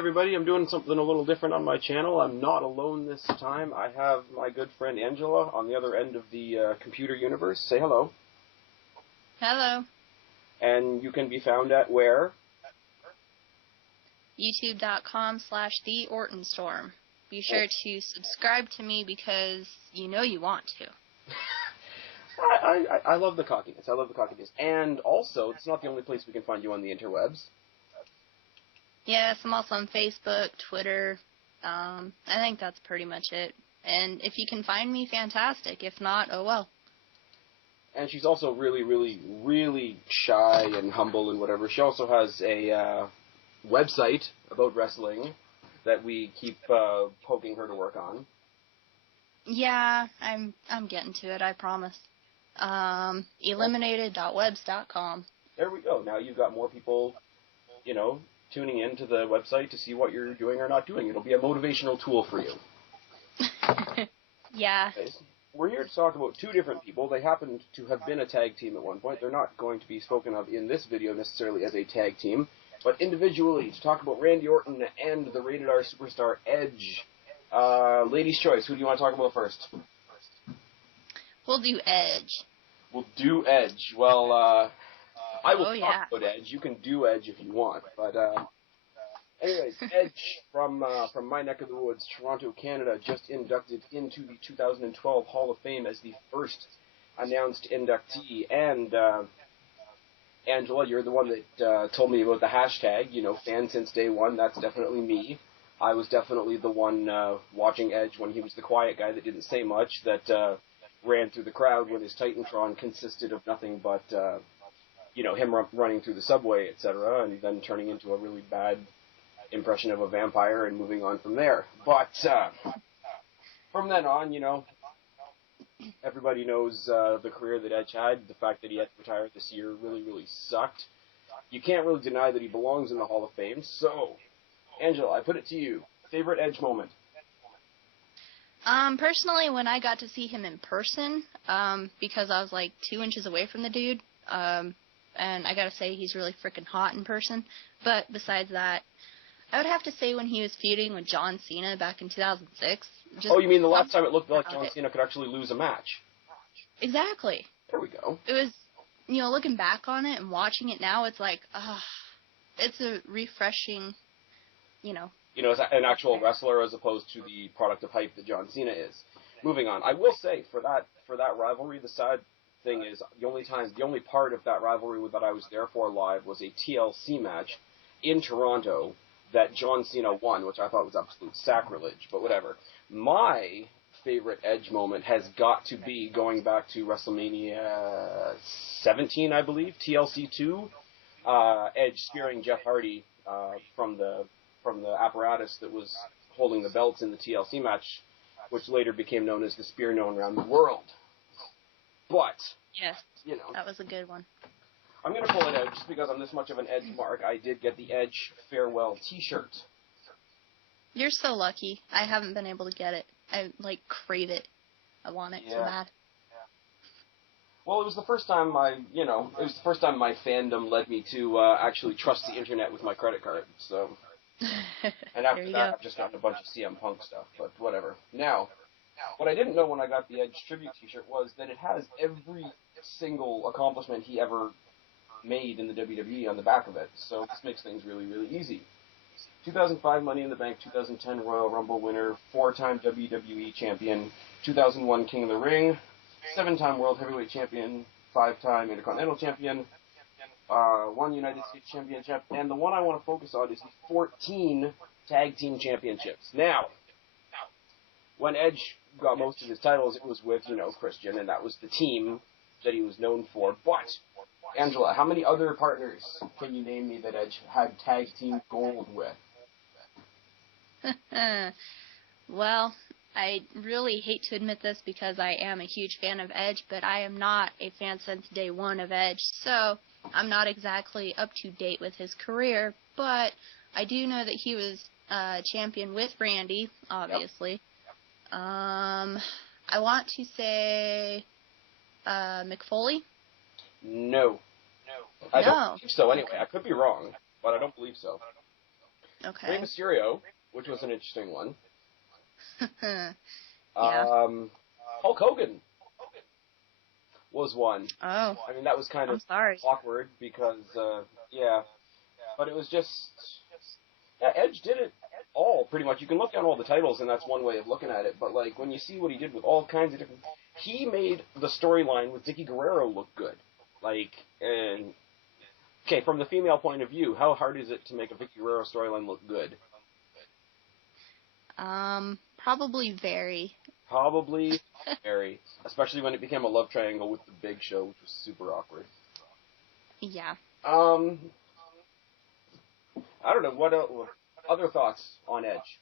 everybody, I'm doing something a little different on my channel. I'm not alone this time. I have my good friend Angela on the other end of the computer universe. Say hello. Hello. And you can be found at where? YouTube.com/the.alternate. Be sure to subscribe to me because you know you want to. I love the cockiness. I love the cockiness. And also, it's not the only place we can find you on the interwebs. Yes, I'm also on Facebook, Twitter. I think that's pretty much it. And if you can find me, fantastic. If not, oh well. And she's also really, really, really shy and humble and whatever. She also has a website about wrestling that we keep poking her to work on. Yeah, I'm getting to it, I promise. Eliminated.webs.com. There we go. Now you've got more people, tuning into the website to see what you're doing or not doing. It'll be a motivational tool for you. Yeah. Okay. We're here to talk about two different people. They happen to have been a tag team at one point. They're not going to be spoken of in this video necessarily as a tag team, but individually to talk about Randy Orton and the Rated R superstar Edge. Ladies' choice. Who do you want to talk about first? We'll do Edge. We'll do Edge. Well, I will yeah. talk about Edge. You can do Edge if you want. But anyways, Edge from my neck of the woods, Toronto, Canada, just inducted into the 2012 Hall of Fame as the first announced inductee. And Angela, you're the one that told me about the hashtag, fan since day one. That's definitely me. I was definitely the one watching Edge when he was the quiet guy that didn't say much, that ran through the crowd when his Titantron consisted of nothing but, him running through the subway, etc., and then turning into a really bad impression of a vampire and moving on from there. But from then on, everybody knows the career that Edge had. The fact that he had to retire this year really, really sucked. You can't really deny that he belongs in the Hall of Fame. So, Angela, I put it to you. Favorite Edge moment? Personally, when I got to see him in person, because I was like 2 inches away from the dude, and I gotta say he's really freaking hot in person. But besides that, I would have to say when he was feuding with John Cena back in 2006. Oh, you mean the last time it looked like John Cena could actually lose a match? Exactly. There we go. It was, looking back on it and watching it now, it's like, it's a refreshing, as an actual wrestler as opposed to the product of hype that John Cena is. Moving on. I will say, for that rivalry, the sad thing is, the only part of that rivalry that I was there for live was a TLC match in Toronto that John Cena won, which I thought was absolute sacrilege, but whatever. My favorite Edge moment has got to be going back to WrestleMania 17, I believe, TLC 2, Edge spearing Jeff Hardy from the apparatus that was holding the belts in the TLC match, which later became known as the spear known around the world. But, yes, that was a good one. I'm going to pull it out just because I'm this much of an Edge mark. I did get the Edge Farewell t-shirt. You're so lucky. I haven't been able to get it. I, crave it. I want it so bad. Well, it was the first time my fandom led me to actually trust the internet with my credit card, so... And after that, I've just gotten a bunch of CM Punk stuff, but whatever. Now, what I didn't know when I got the Edge Tribute t-shirt was that it has every single accomplishment he ever made in the WWE on the back of it, so this makes things really, really easy. 2005 Money in the Bank, 2010 Royal Rumble winner, 4-time WWE champion, 2001 King of the Ring, 7-time World Heavyweight champion, 5-time Intercontinental champion, 1 United States championship, and the one I want to focus on is the 14 tag team championships. Now, when Edge got most of his titles, it was with, Christian, and that was the team that he was known for, but... Angela, how many other partners can you name me that Edge had tag team gold with? Well, I really hate to admit this because I am a huge fan of Edge, but I am not a fan since day one of Edge, so I'm not exactly up to date with his career, but I do know that he was champion with Randy, obviously. Yep. I want to say Mick Foley. No. I don't believe so anyway. I could be wrong, but I don't believe so. Okay. Rey Mysterio, which was an interesting one. Yeah. Hulk Hogan was one. Oh. I mean, that was kind of awkward because, yeah. But it was just, yeah, Edge did it all, pretty much. You can look down all the titles, and that's one way of looking at it. But, like, when you see what he did with all kinds of different... He made the storyline with Vicky Guerrero look good. Like, and... Okay, from the female point of view, how hard is it to make a Vicky Guerrero storyline look good? Probably very. Probably very. Especially when it became a love triangle with the Big Show, which was super awkward. Yeah. I don't know, what other thoughts on Edge?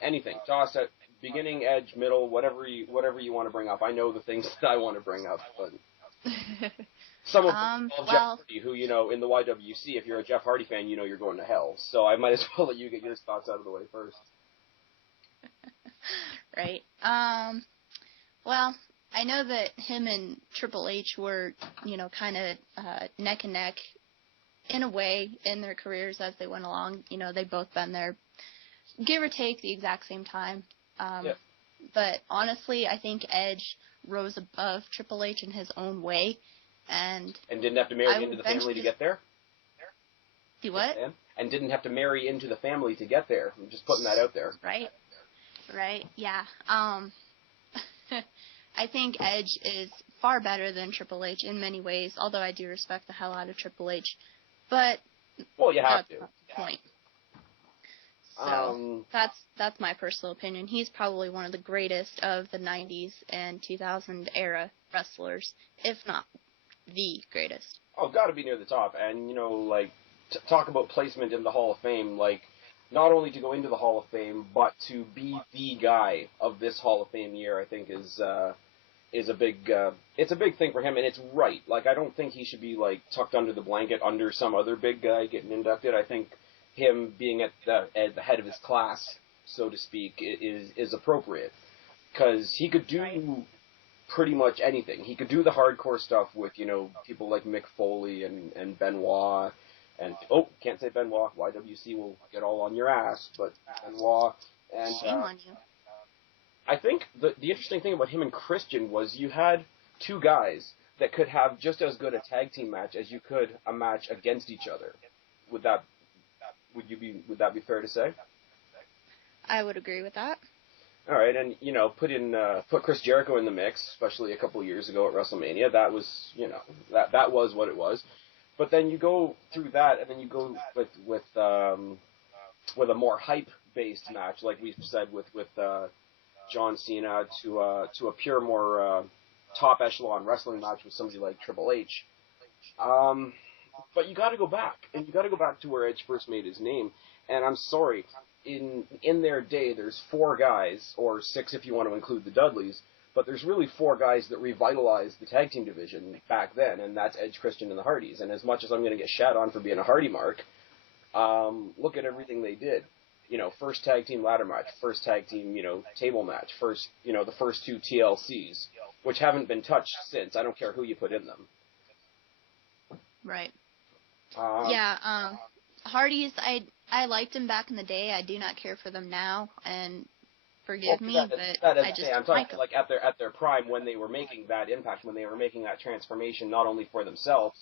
Anything. Toss at beginning, edge, middle, whatever you want to bring up. I know the things that I want to bring up, but... Some of them Jeff Hardy, who, you know, in the YWC, if you're a Jeff Hardy fan, you know you're going to hell. So I might as well let you get your thoughts out of the way first. Right. Well, I know that him and Triple H were, you know, kind of neck and neck in a way in their careers as they went along. You know, they've both been there, give or take, the exact same time. Yeah. But honestly, I think Edge rose above Triple H in his own way. And didn't have to marry into the family to get there? Do what? And didn't have to marry into the family to get there. I'm just putting that out there. Right, yeah. I think Edge is far better than Triple H in many ways, although I do respect the hell out of Triple H. But well, you have to. That's the point. So that's my personal opinion. He's probably one of the greatest of the 90s and 2000 era wrestlers, if not the greatest. Oh, got to be near the top. And, you know, like, talk about placement in the Hall of Fame, like, not only to go into the Hall of Fame, but to be the guy of this Hall of Fame year, I think is a big, it's a big thing for him, and it's right. Like, I don't think he should be, like, tucked under the blanket under some other big guy getting inducted. I think him being at the head of his class, so to speak, is appropriate. Because he could do pretty much anything. He could do the hardcore stuff with, you know, people like Mick Foley and Benoit, and, can't say Benoit, YWC will get all on your ass, but Benoit, and... Shame on you. I think the interesting thing about him and Christian was you had two guys that could have just as good a tag team match as you could a match against each other. Would that be fair to say? I would agree with that. All right, and, you know, put Chris Jericho in the mix, especially a couple of years ago at WrestleMania. That was, you know, that was what it was. But then you go through that, and then you go with a more hype-based match, like we've said with John Cena, to a pure, more top echelon wrestling match with somebody like Triple H. But you got to go back, and you got to go back to where Edge first made his name. And I'm sorry. In their day, there's 4 guys, or 6 if you want to include the Dudleys, but there's really 4 guys that revitalized the tag team division back then, and that's Edge, Christian, and the Hardys. And as much as I'm going to get shat on for being a Hardy mark, look at everything they did. You know, first tag team ladder match, first tag team, you know, table match, first, you know, the first 2 TLCs, which haven't been touched since. I don't care who you put in them. Right. Hardys, I liked them back in the day. I do not care for them now, and forgive me, but I just I'm talking like at their prime, when they were making that impact, when they were making that transformation, not only for themselves,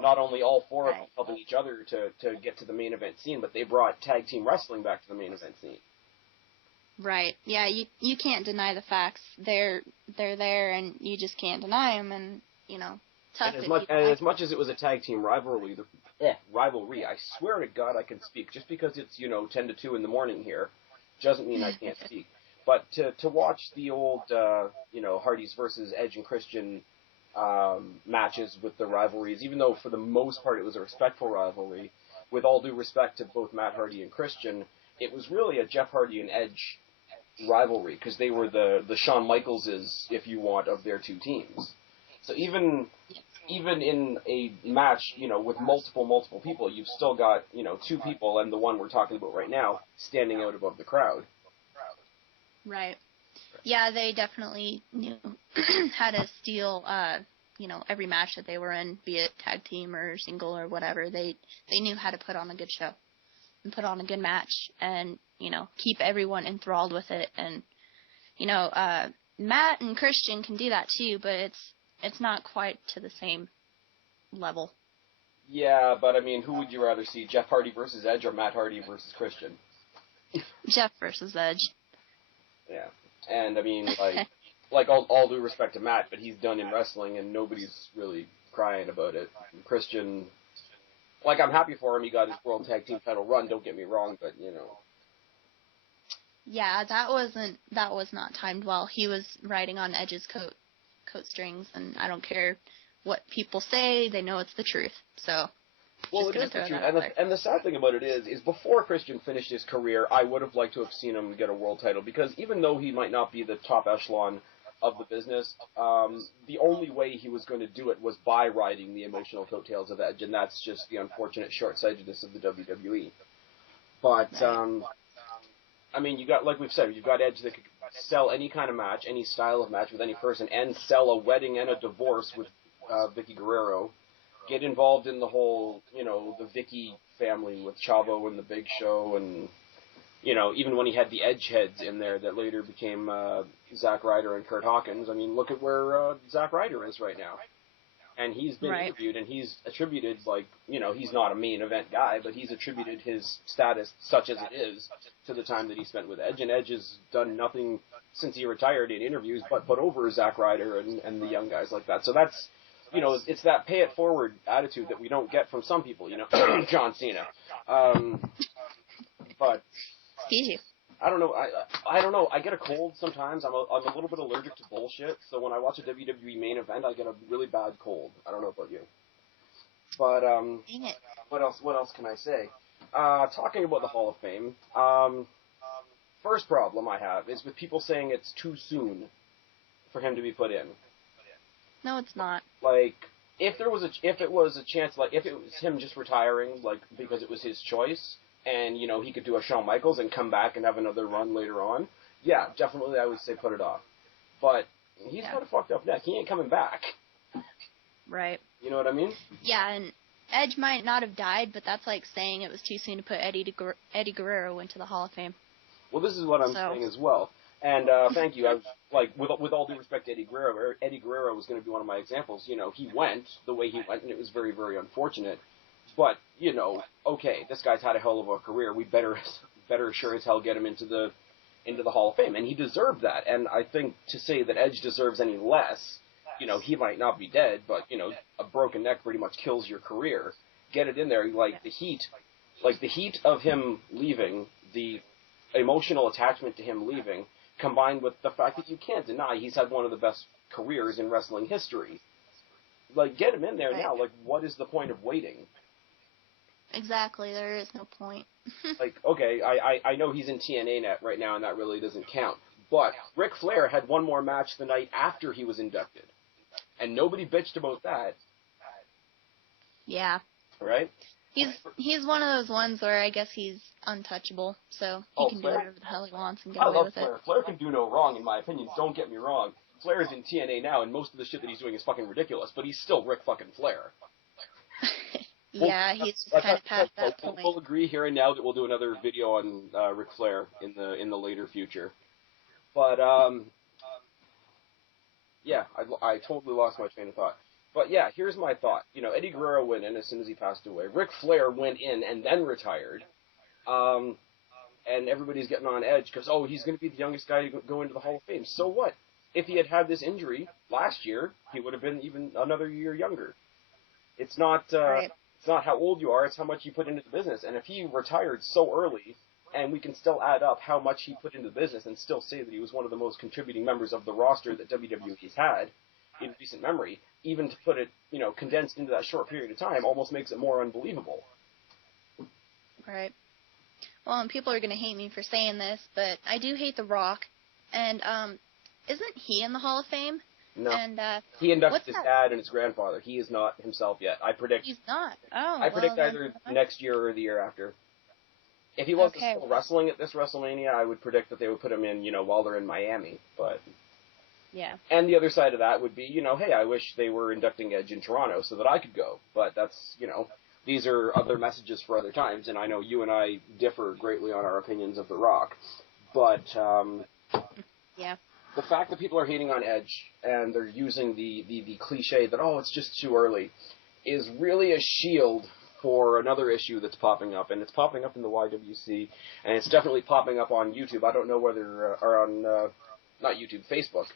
not only all 4 of them helping each other to get to the main event scene, but they brought tag team wrestling back to the main event scene. Right. Yeah, you can't deny the facts. They're there, and you just can't deny them, and, you know, tough. And as much as it was a tag team rivalry, I swear to God I can speak. Just because it's, you know, 10 to 2 in the morning here, doesn't mean I can't speak. But to watch the old, you know, Hardys versus Edge and Christian matches with the rivalries, even though for the most part it was a respectful rivalry, with all due respect to both Matt Hardy and Christian, it was really a Jeff Hardy and Edge rivalry, because they were the Shawn Michaelses, if you want, of their 2 teams. So even in a match, you know, with multiple people, you've still got, you know, 2 people, and the one we're talking about right now, standing out above the crowd. Right. Yeah, they definitely knew how to steal, you know, every match that they were in, be it tag team or single or whatever. They knew how to put on a good show. and put on a good match and, keep everyone enthralled with it. And, Matt and Christian can do that too, but it's not quite to the same level. Yeah, but I mean, who would you rather see, Jeff Hardy versus Edge or Matt Hardy versus Christian? Jeff versus Edge. Yeah, and I mean, like all due respect to Matt, but he's done in wrestling, and nobody's really crying about it. And Christian, I'm happy for him. He got his World Tag Team title run. Don't get me wrong, but Yeah, that was not timed well. He was riding on Edge's coat strings, and I don't care what people say. They know it's the truth. So. Well, it is the truth, and the sad thing about it is before Christian finished his career, I would have liked to have seen him get a world title, because even though he might not be the top echelon of the business, the only way he was going to do it was by riding the emotional coattails of Edge, and that's just the unfortunate short-sightedness of the WWE. But, I mean, you got, like we've said, you've got Edge that could sell any kind of match, any style of match with any person, and sell a wedding and a divorce with Vicky Guerrero. Get involved in the whole, the Vicky family with Chavo and the Big Show, and, even when he had the Edge heads in there that later became Zack Ryder and Kurt Hawkins. I mean, look at where Zack Ryder is right now. And he's been interviewed, and he's attributed, he's not a main event guy, but he's attributed his status, such as it is, to the time that he spent with Edge. And Edge has done nothing since he retired in interviews but put over Zack Ryder and the young guys like that. So that's... it's that pay it forward attitude that we don't get from some people, John Cena. But excuse you. I don't know. I don't know. I get a cold sometimes. I'm a little bit allergic to bullshit. So when I watch a WWE main event, I get a really bad cold. I don't know about you. But Dang it. What else can I say? Talking about the Hall of Fame. First problem I have is with people saying it's too soon for him to be put in. No, it's not. If it was a chance, if it was him just retiring, because it was his choice, and, he could do a Shawn Michaels and come back and have another run later on, yeah, definitely I would say put it off. But he's got a fucked up neck. He ain't coming back. Right. You know what I mean? Yeah, and Edge might not have died, but that's like saying it was too soon to put Eddie Guerrero into the Hall of Fame. Well, this is what I'm saying as well. And thank you. I was with all due respect to Eddie Guerrero was going to be one of my examples. He went the way he went, and it was very, very unfortunate. But okay, this guy's had a hell of a career. We better sure as hell get him into the Hall of Fame, and he deserved that. And I think to say that Edge deserves any less, he might not be dead, but a broken neck pretty much kills your career. Get it in there, the heat of him leaving, the emotional attachment to him leaving, combined with the fact that you can't deny he's had one of the best careers in wrestling history. Get him in there now. What is the point of waiting? Exactly. There is no point. Okay, I know he's in TNA net right now, and that really doesn't count. But Ric Flair had one more match the night after he was inducted. And nobody bitched about that. Yeah. Right? He's one of those ones where I guess he's untouchable, so he can Flair? do whatever the hell he wants and get away with Flair. it. Flair can do no wrong, in my opinion. Don't get me wrong. Flair is in TNA now, and most of the shit that he's doing is fucking ridiculous, but he's still Ric fucking Flair. Yeah, he's kind of past that point. We'll agree here and now that we'll do another video on Ric Flair in the later future. But yeah, I totally lost my train of thought. But yeah, here's my thought. Eddie Guerrero went in as soon as he passed away. Ric Flair went in and then retired. And everybody's getting on edge because, he's going to be the youngest guy to go into the Hall of Fame. So what? If he had this injury last year, he would have been even another year younger. It's not it's not how old you are, it's how much you put into the business. And if he retired so early, and we can still add up how much he put into the business and still say that he was one of the most contributing members of the roster that WWE's had in recent memory, even to put it, condensed into that short period of time, almost makes it more unbelievable. Right. Well, and people are going to hate me for saying this, but I do hate The Rock. And isn't he in the Hall of Fame? No. And he inducted his dad and his grandfather. He is not himself yet. I predict. He's not. Oh. I predict either next year or the year after. If he wasn't still wrestling at this WrestleMania, I would predict that they would put him in, while they're in Miami. But yeah. And the other side of that would be, hey, I wish they were inducting Edge in Toronto so that I could go. But that's, these are other messages for other times, and I know you and I differ greatly on our opinions of The Rock, but yeah. The fact that people are hating on Edge and they're using the cliche that, oh, it's just too early, is really a shield for another issue that's popping up, and it's popping up in the YWC, and it's definitely popping up on YouTube. I don't know whether, or on, not YouTube, Facebook.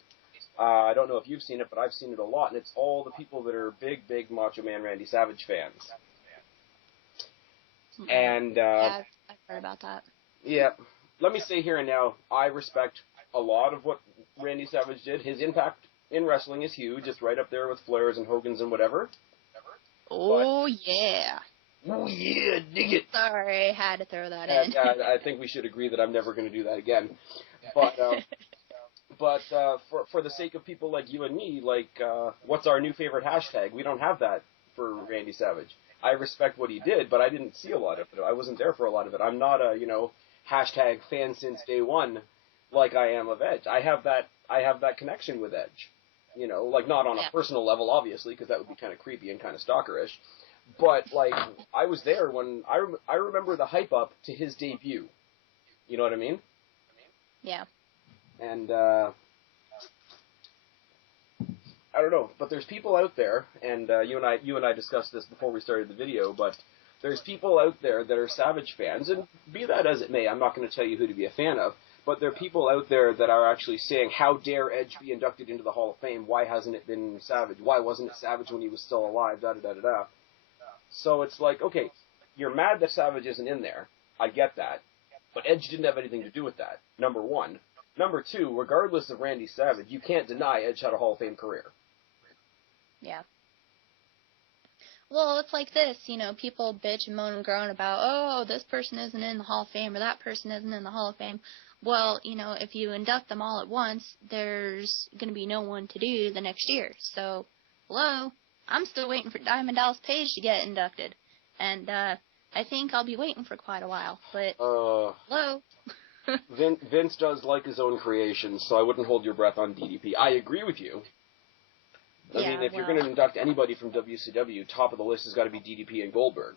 I don't know if you've seen it, but I've seen it a lot, and it's all the people that are big Macho Man Randy Savage fans. And, yeah, I've heard about that. Yeah. Let me say here and now, I respect a lot of what Randy Savage did. His impact in wrestling is huge. It's right up there with Flair's and Hogan's and whatever. Oh, yeah. Oh, yeah, dig it. Sorry, I had to throw that in. I think we should agree that I'm never going to do that again. But for the sake of people like you and me, like, what's our new favorite hashtag? We don't have that for Randy Savage. I respect what he did, but I didn't see a lot of it. I wasn't there for a lot of it. I'm not a, hashtag fan since day one like I am of Edge. I have that connection with Edge. Like not on a personal level, obviously, because that would be kind of creepy and kind of stalkerish. But, like, I was there when I remember the hype up to his debut. You know what I mean? Yeah. And, I don't know, but there's people out there, and you and I discussed this before we started the video, but there's people out there that are Savage fans, and be that as it may, I'm not going to tell you who to be a fan of, but there are people out there that are actually saying, how dare Edge be inducted into the Hall of Fame? Why hasn't it been Savage? Why wasn't it Savage when he was still alive? Da-da-da-da-da. So it's like, okay, you're mad that Savage isn't in there. I get that. But Edge didn't have anything to do with that, number one. Number two, regardless of Randy Savage, you can't deny Edge had a Hall of Fame career. Yeah. Well, it's like this, people bitch and moan and groan about, oh, this person isn't in the Hall of Fame or that person isn't in the Hall of Fame. Well, if you induct them all at once, there's going to be no one to do the next year. So, hello, I'm still waiting for Diamond Dallas Page to get inducted. And I think I'll be waiting for quite a while. But, hello. Vince does like his own creations, so I wouldn't hold your breath on DDP. I agree with you. I mean, if you're going to induct anybody from WCW, top of the list has got to be DDP and Goldberg.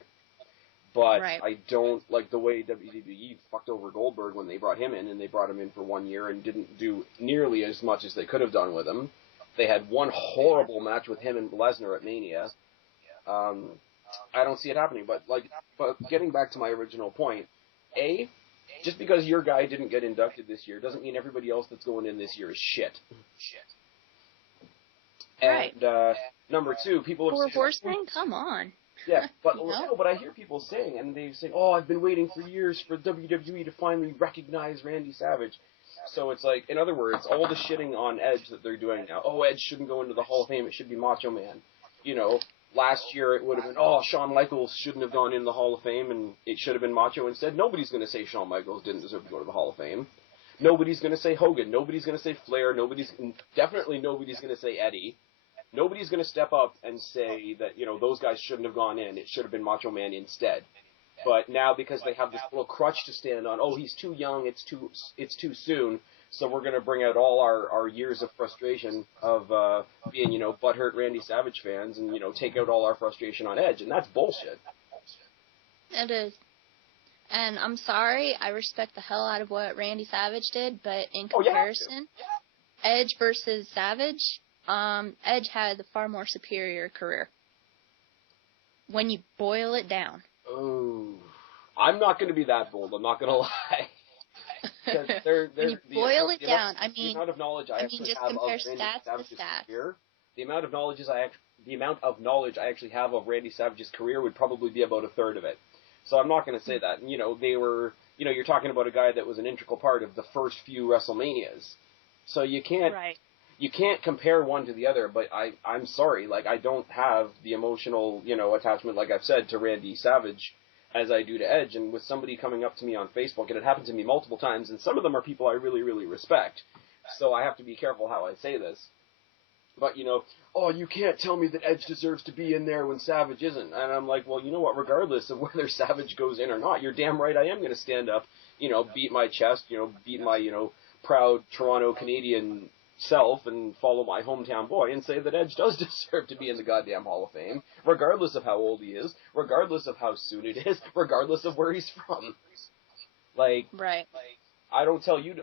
But right. I don't like the way WWE fucked over Goldberg when they brought him in, and they brought him in for 1 year and didn't do nearly as much as they could have done with him. They had one horrible match with him and Lesnar at Mania. I don't see it happening. But getting back to my original point, just because your guy didn't get inducted this year doesn't mean everybody else that's going in this year is shit. Right. And number two, people have said, Horsemen? Come on. Yeah, but but I hear people saying, and they say, oh, I've been waiting for years for WWE to finally recognize Randy Savage. So it's like, in other words, all the shitting on Edge that they're doing now, oh, Edge shouldn't go into the Hall of Fame, it should be Macho Man. Last year it would have been, oh, Shawn Michaels shouldn't have gone in the Hall of Fame, and it should have been Macho instead. Nobody's going to say Shawn Michaels didn't deserve to go to the Hall of Fame. Nobody's going to say Hogan. Nobody's going to say Flair. Definitely nobody's going to say Eddie. Nobody's going to step up and say that, those guys shouldn't have gone in. It should have been Macho Man instead. But now, because they have this little crutch to stand on, oh, he's too young, it's too soon, so we're going to bring out all our years of frustration of being, butthurt Randy Savage fans and, take out all our frustration on Edge, and that's bullshit. It is. And I'm sorry, I respect the hell out of what Randy Savage did, but in comparison, Edge versus Savage, Edge had a far more superior career. When you boil it down. Oh, I'm not going to be that bold. I'm not going to lie. When you boil it down, the amount of knowledge I actually just have compare of Randy stats Savage's to stats. career, the amount of knowledge I actually have of Randy Savage's career would probably be about a third of it. So I'm not going to say that. They were, you're talking about a guy that was an integral part of the first few WrestleManias. So you can't. Right. You can't compare one to the other, but I'm sorry, I don't have the emotional, attachment, like I've said, to Randy Savage as I do to Edge, and with somebody coming up to me on Facebook, and it happened to me multiple times, and some of them are people I really, really respect, so I have to be careful how I say this, but, oh, you can't tell me that Edge deserves to be in there when Savage isn't, and I'm like, well, you know what, regardless of whether Savage goes in or not, you're damn right I am going to stand up, beat my chest, beat my, proud Toronto Canadian self and follow my hometown boy and say that Edge does deserve to be in the goddamn Hall of Fame, regardless of how old he is, regardless of how soon it is, regardless of where he's from. Like, right. I don't tell you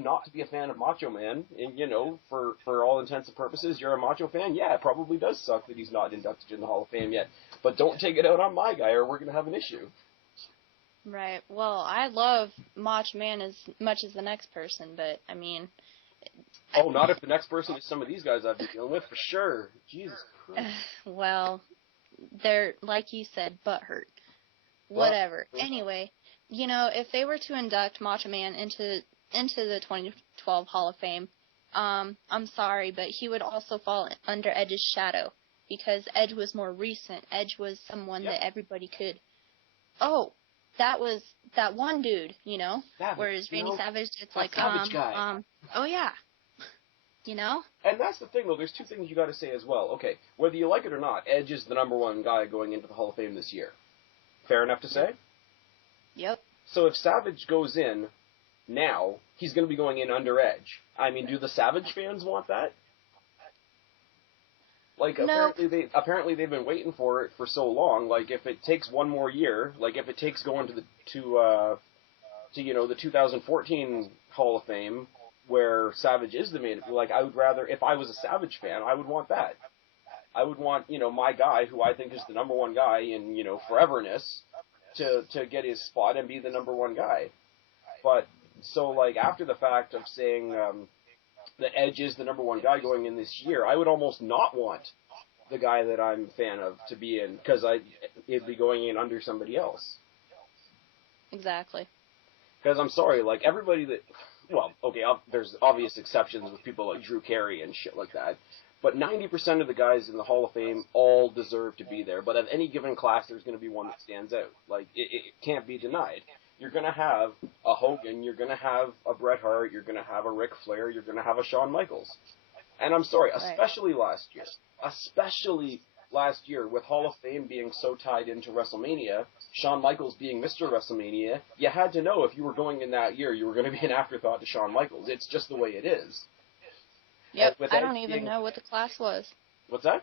not to be a fan of Macho Man, and, you know, for all intents and purposes, you're a Macho fan. Yeah, it probably does suck that he's not inducted in the Hall of Fame yet, but don't take it out on my guy, or we're gonna have an issue. Right. Well, I love Macho Man as much as the next person, but I mean. Oh, not if the next person is some of these guys I've been dealing with, for sure. Jesus Christ. Well, they're, like you said, butthurt. Whatever. Anyway, you know, if they were to induct Macho Man into the 2012 Hall of Fame, I'm sorry, but he would also fall under Edge's shadow, because Edge was more recent. Edge was someone that everybody could, that was that one dude, you know? Savage, whereas Randy Savage, it's like, Savage guy. oh yeah. You know? And that's the thing, though. There's two things you got to say as well. Okay, whether you like it or not, Edge is the number one guy going into the Hall of Fame this year. Fair enough to say? Yep. So if Savage goes in now, he's going to be going in under Edge. I mean, do the Savage fans want that? Like, no. apparently they've been waiting for it for so long. Like, if it takes one more year, like if it takes going to the 2014 Hall of Fame, where Savage is the main, like, I would rather, if I was a Savage fan, I would want that. I would want, you know, my guy, who I think is the number one guy in, you know, foreverness, to get his spot and be the number one guy. But, so, like, after the fact of saying that Edge is the number one guy going in this year, I would almost not want the guy that I'm a fan of to be in, because it'd be going in under somebody else. Exactly. Because I'm sorry, like, everybody that... Well, okay, there's obvious exceptions with people like Drew Carey and shit like that, but 90% of the guys in the Hall of Fame all deserve to be there, but at any given class, there's going to be one that stands out. Like, it can't be denied. You're going to have a Hogan, you're going to have a Bret Hart, you're going to have a Ric Flair, you're going to have a Shawn Michaels. And I'm sorry, especially last year, with Hall of Fame being so tied into WrestleMania, Shawn Michaels being Mr. WrestleMania, you had to know if you were going in that year, you were going to be an afterthought to Shawn Michaels. It's just the way it is. Yep, I don't even know what the class was. What's that?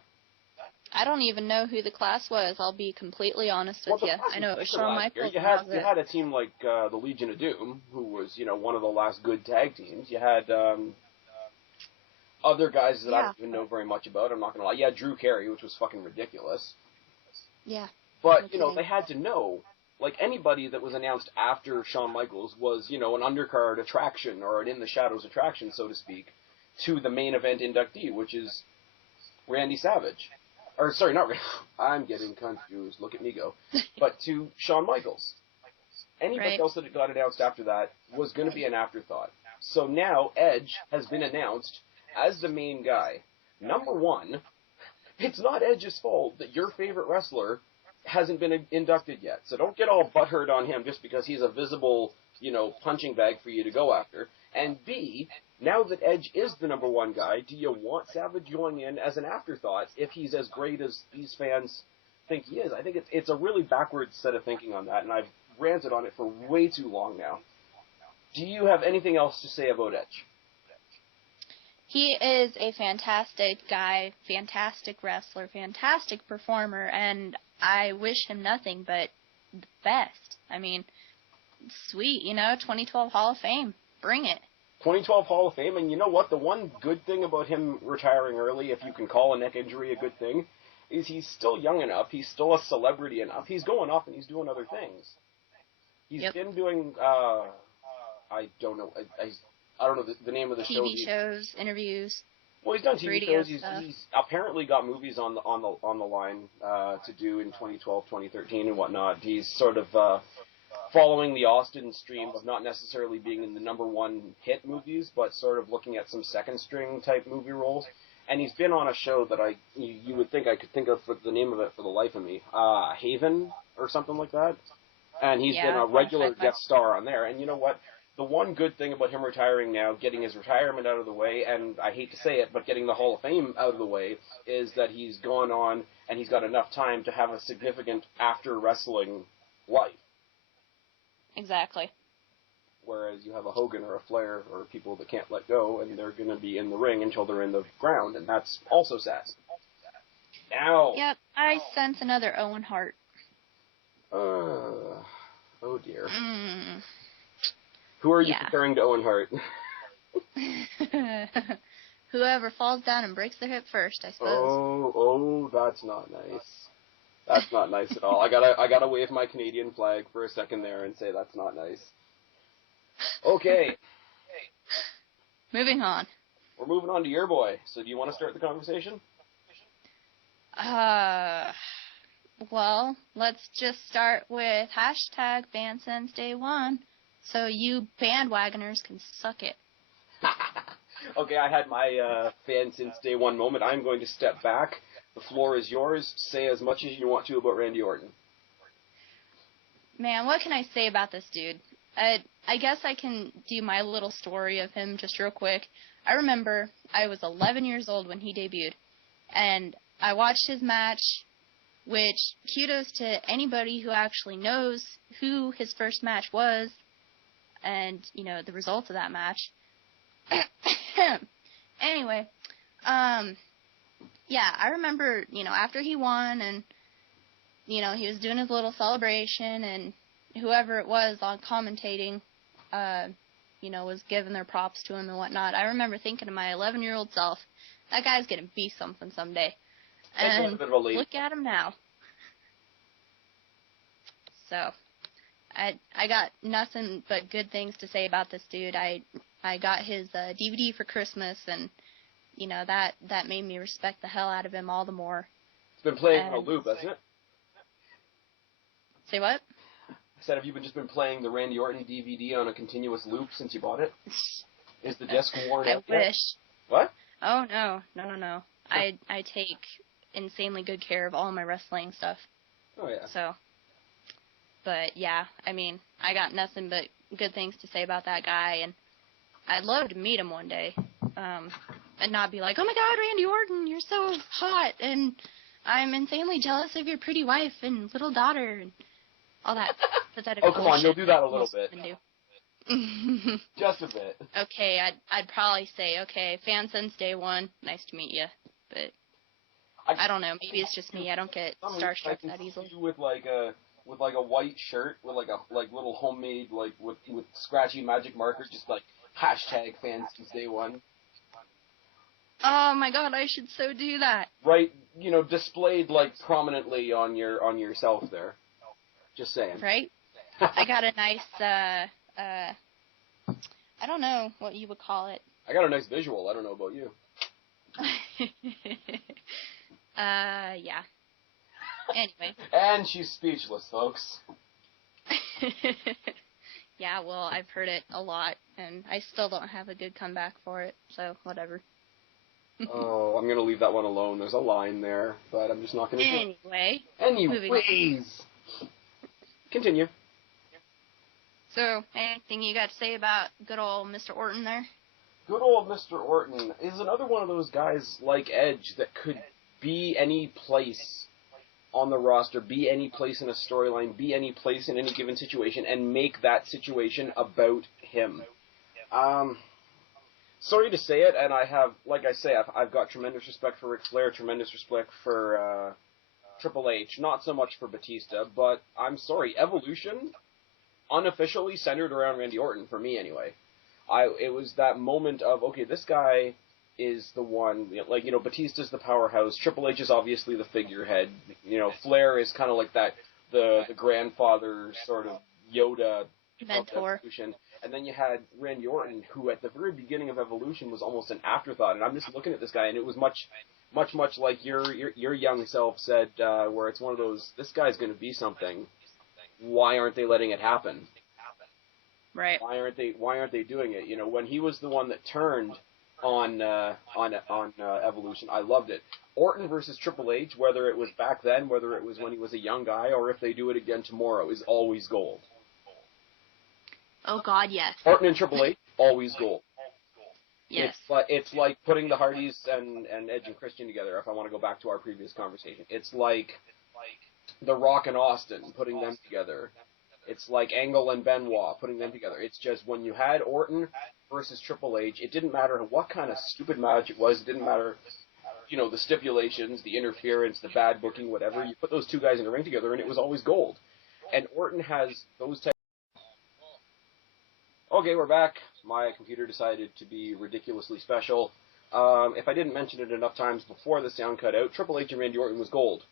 I don't even know who the class was, I'll be completely honest with you. I know it was Shawn Michaels. You had a team like the Legion of Doom, who was, you know, one of the last good tag teams. You had... other guys that I don't even know very much about, I'm not going to lie. Yeah, Drew Carey, which was fucking ridiculous. Yeah. But, you know, they had to know, like, anybody that was announced after Shawn Michaels was, you know, an undercard attraction, or an in-the-shadows attraction, so to speak, to the main event inductee, which is Randy Savage. Or, sorry, not Randy. I'm getting confused. Look at me go. But to Shawn Michaels. Anybody else that got announced after that was going to be an afterthought. So now Edge has been announced as the main guy. Number one, it's not Edge's fault that your favorite wrestler hasn't been inducted yet. So don't get all butthurt on him just because he's a visible, you know, punching bag for you to go after. And B, now that Edge is the number one guy, do you want Savage going in as an afterthought if he's as great as these fans think he is? I think it's a really backwards set of thinking on that, and I've ranted on it for way too long now. Do you have anything else to say about Edge? He is a fantastic guy, fantastic wrestler, fantastic performer, and I wish him nothing but the best. I mean, sweet, you know, 2012 Hall of Fame. Bring it. 2012 Hall of Fame, and you know what? The one good thing about him retiring early, if you can call a neck injury a good thing, is he's still young enough, he's still a celebrity enough, he's going off and he's doing other things. He's been doing, I don't know the name of the show. TV shows, interviews. Well, he's done TV shows. He's apparently got movies on the line to do in 2012, 2013, and whatnot. He's sort of following the Austin stream of not necessarily being in the number one hit movies, but sort of looking at some second string type movie roles. And he's been on a show that you would think I could think of the name of it for the life of me, Haven or something like that. And he's been a regular guest star on there. And you know what? The one good thing about him retiring now, getting his retirement out of the way, and I hate to say it, but getting the Hall of Fame out of the way, is that he's gone on and he's got enough time to have a significant after-wrestling life. Exactly. whereas you have a Hogan or a Flair or people that can't let go, and they're going to be in the ring until they're in the ground, and that's also sad. Now... Yep, I sense another Owen Hart. Oh dear. Who are you comparing to Owen Hart? Whoever falls down and breaks their hip first, I suppose. Oh, that's not nice. That's not nice at all. I gotta wave my Canadian flag for a second there and say that's not nice. Okay. Moving on. We're moving on to your boy. So do you want to start the conversation? Well, let's just start with hashtag fan since day one, so you bandwagoners can suck it. Okay, I had my fan since day one moment. I'm going to step back. The floor is yours. Say as much as you want to about Randy Orton. Man, what can I say about this dude? I guess I can do my little story of him just real quick. I remember I was 11 years old when he debuted, and I watched his match, which kudos to anybody who actually knows who his first match was and, you know, the results of that match. Anyway, yeah, I remember, you know, after he won and, you know, he was doing his little celebration and whoever it was on commentating, you know, was giving their props to him and whatnot. I remember thinking to my 11-year-old self, that guy's going to be something someday. And look at him now. So, I got nothing but good things to say about this dude. I got his DVD for Christmas, and, you know, that made me respect the hell out of him all the more. It's been playing on a loop, hasn't it? Say what? I said, have you just been playing the Randy Orton DVD on a continuous loop since you bought it? Is the disc worn out I wish. What? Oh, no. I take insanely good care of all my wrestling stuff. Oh, yeah. So, but, yeah, I mean, I got nothing but good things to say about that guy, and I'd love to meet him one day, and not be like, oh my god, Randy Orton, you're so hot, and I'm insanely jealous of your pretty wife and little daughter, and all that pathetic Oh, come on, you'll do that a little bit. Just a bit. Okay, I'd probably say, okay, fan since day one, nice to meet you, but I don't know, maybe it's just me, I don't get starstruck that easily. With like a white shirt with like little homemade with scratchy magic markers, just like hashtag fans since day one. Oh my god, I should so do that. Right, you know, displayed like prominently on yourself there. Just saying. Right? I got a nice I don't know what you would call it. I got a nice visual, I don't know about you. Yeah. Anyway. And she's speechless, folks. Yeah, well, I've heard it a lot, and I still don't have a good comeback for it, so whatever. Oh, I'm going to leave that one alone. There's a line there, but I'm just not going to do it. Anyways. Continue. So, anything you got to say about good old Mr. Orton there? Good old Mr. Orton is another one of those guys like Edge that could be any place on the roster, be any place in a storyline, be any place in any given situation, and make that situation about him. Sorry to say it, and I have, like I say, I've got tremendous respect for Ric Flair, tremendous respect for Triple H, not so much for Batista, but I'm sorry, Evolution unofficially centered around Randy Orton, for me anyway. It was that moment of, okay, this guy is the one, like, you know, Batista's the powerhouse, Triple H is obviously the figurehead, you know, Flair is kind of like that, the grandfather sort of Yoda mentor. Of Evolution. And then you had Randy Orton, who at the very beginning of Evolution was almost an afterthought, and I'm just looking at this guy, and it was much like your young self said, where it's one of those, this guy's going to be something, why aren't they letting it happen? Right. Why aren't they doing it? You know, when he was the one that turned on Evolution, I loved it. Orton versus Triple H, whether it was back then, whether it was when he was a young guy, or if they do it again tomorrow, is always gold. Oh God, yes. Orton and Triple H, always gold. Yes. It's like putting the Hardys and Edge and Christian together, if I want to go back to our previous conversation. It's like The Rock and Austin, putting them together. It's like Angle and Benoit, putting them together. It's just when you had Orton versus Triple H, it didn't matter what kind of stupid match it was. It didn't matter, the stipulations, the interference, the bad booking, whatever. You put those two guys in a ring together, and it was always gold. And Orton has those types. Okay, we're back. My computer decided to be ridiculously special. If I didn't mention it enough times before the sound cut out, Triple H and Randy Orton was gold.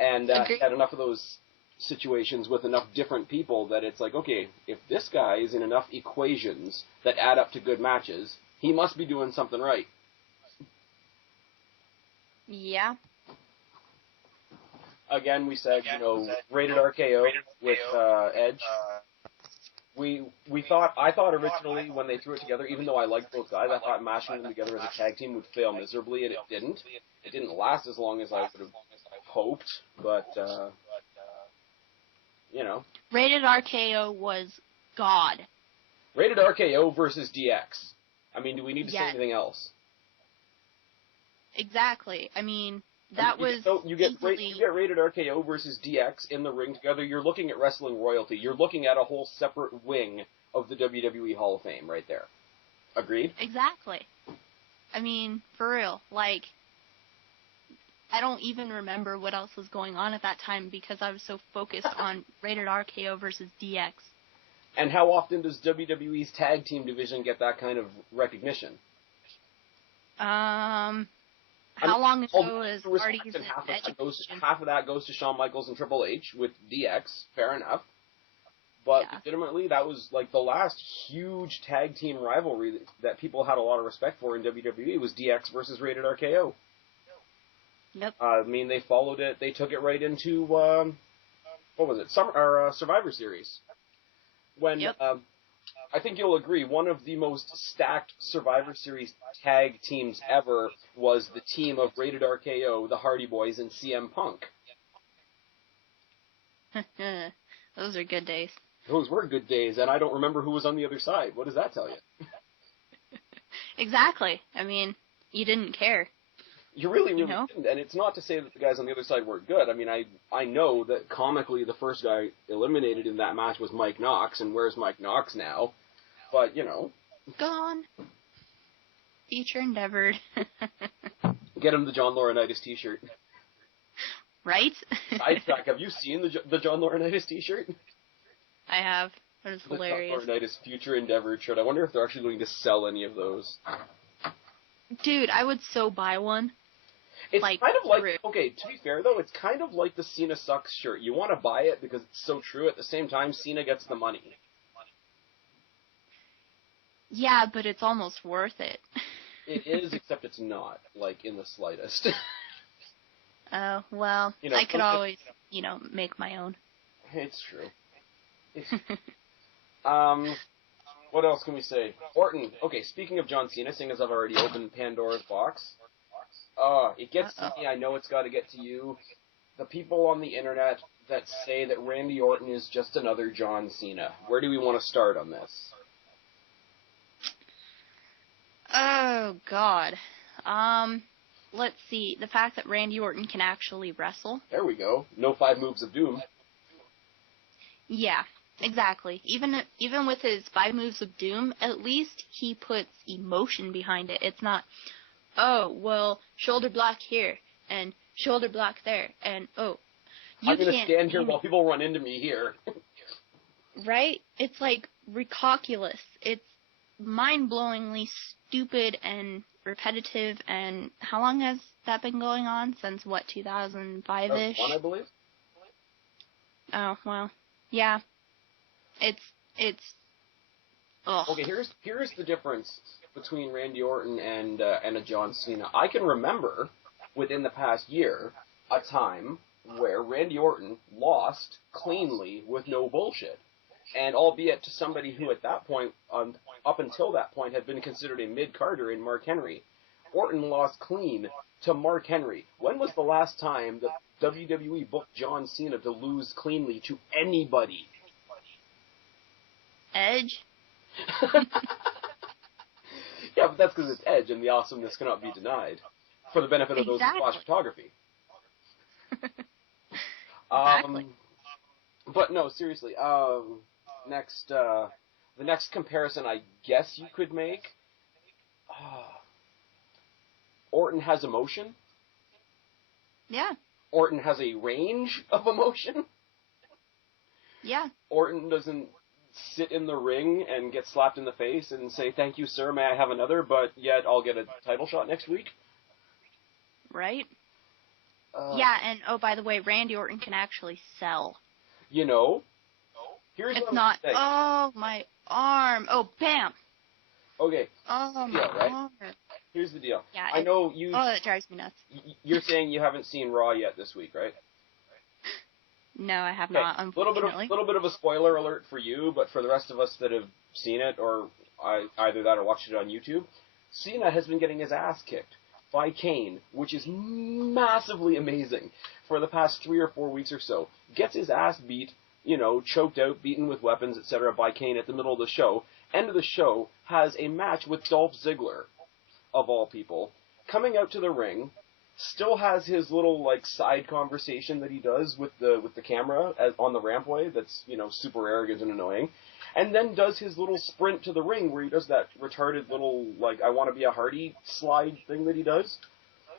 And he had enough of those situations with enough different people that it's like, okay, if this guy is in enough equations that add up to good matches, he must be doing something right. Yeah. Again, we said, rated RKO with Edge. I thought originally when they threw it together, even though I liked both guys, I thought mashing them together as a tag team would fail miserably, and it didn't. It didn't last as long as I would have hoped, but, Rated RKO was God. Rated RKO versus DX. I mean, do we need to say anything else? Exactly. I mean, you get Rated RKO versus DX in the ring together. You're looking at wrestling royalty. You're looking at a whole separate wing of the WWE Hall of Fame right there. Agreed? Exactly. I mean, for real. Like, I don't even remember what else was going on at that time because I was so focused on Rated RKO versus DX. And how often does WWE's tag team division get that kind of recognition? How long ago is Hardy's and half of that goes to Shawn Michaels and Triple H with DX, fair enough. But legitimately, that was like the last huge tag team rivalry that people had a lot of respect for in WWE was DX versus Rated RKO. Yep. I mean, they followed it. They took it right into what was it? Survivor Series. When I think you'll agree, one of the most stacked Survivor Series tag teams ever was the team of Rated RKO, the Hardy Boys, and CM Punk. Those are good days. Those were good days, and I don't remember who was on the other side. What does that tell you? Exactly. I mean, you didn't care. You really didn't, and it's not to say that the guys on the other side weren't good. I mean, I know that comically the first guy eliminated in that match was Mike Knox, and where's Mike Knox now? But, Gone. Future endeavored. Get him the John Laurinaitis t-shirt. Right? Sidetrack, have you seen the John Laurinaitis t-shirt? I have. It was hilarious. The John Laurinaitis Future Endeavored shirt. I wonder if they're actually going to sell any of those. Dude, I would so buy one. It's kind of like, okay, to be fair though, it's kind of like the Cena Sucks shirt. You want to buy it because it's so true. At the same time, Cena gets the money. Yeah, but it's almost worth it. It is, except it's not, like, in the slightest. Oh, well, I could always, make my own. It's true. What else can we say? Orton. Okay, speaking of John Cena, seeing as I've already opened Pandora's box, it gets to me, I know it's got to get to you. The people on the internet that say that Randy Orton is just another John Cena. Where do we want to start on this? Oh, God. Let's see. The fact that Randy Orton can actually wrestle. There we go. No 5 moves of doom. Yeah, exactly. Even with his 5 moves of doom, at least he puts emotion behind it. It's not, oh, well, shoulder block here, and shoulder block there, and, oh, I'm going to stand here while people run into me here. Right? It's like recalculous. It's mind-blowingly stupid and repetitive, and how long has that been going on? Since, 2005-ish? 2001, I believe. Oh, well, yeah. It's ugh. Okay, here's the difference between Randy Orton and a John Cena. I can remember, within the past year, a time where Randy Orton lost cleanly with no bullshit. And albeit to somebody who at that point, up until that point, had been considered a mid-carder in Mark Henry. Orton lost clean to Mark Henry. When was the last time that WWE booked John Cena to lose cleanly to anybody? Edge? Yeah, but that's because it's Edge, and the awesomeness cannot be denied. For the benefit of those who watch photography. Exactly. But no, seriously. The next comparison I guess you could make. Orton has emotion. Yeah. Orton has a range of emotion. Yeah. Orton doesn't sit in the ring and get slapped in the face and say, "Thank you, sir, may I have another?" But yet I'll get a title shot next week. Right? Yeah, and oh, by the way, Randy Orton can actually sell. You know? Here's it's what I'm not, saying. oh, my arm. Oh, bam. Okay. Oh, my right? arm. Here's the deal. Yeah, I know you... Oh, that drives me nuts. You're saying you haven't seen Raw yet this week, right? No, I have not, unfortunately. Little bit of a spoiler alert for you, but for the rest of us that have seen it, or either that or watched it on YouTube, Cena has been getting his ass kicked by Kane, which is massively amazing, for the past 3 or 4 weeks or so. Gets his ass beat, choked out, beaten with weapons, etc. by Kane at the middle of the show. End of the show, has a match with Dolph Ziggler, of all people, coming out to the ring, still has his little, side conversation that he does with the camera on the rampway that's, super arrogant and annoying, and then does his little sprint to the ring where he does that retarded little, I want to be a Hardy slide thing that he does.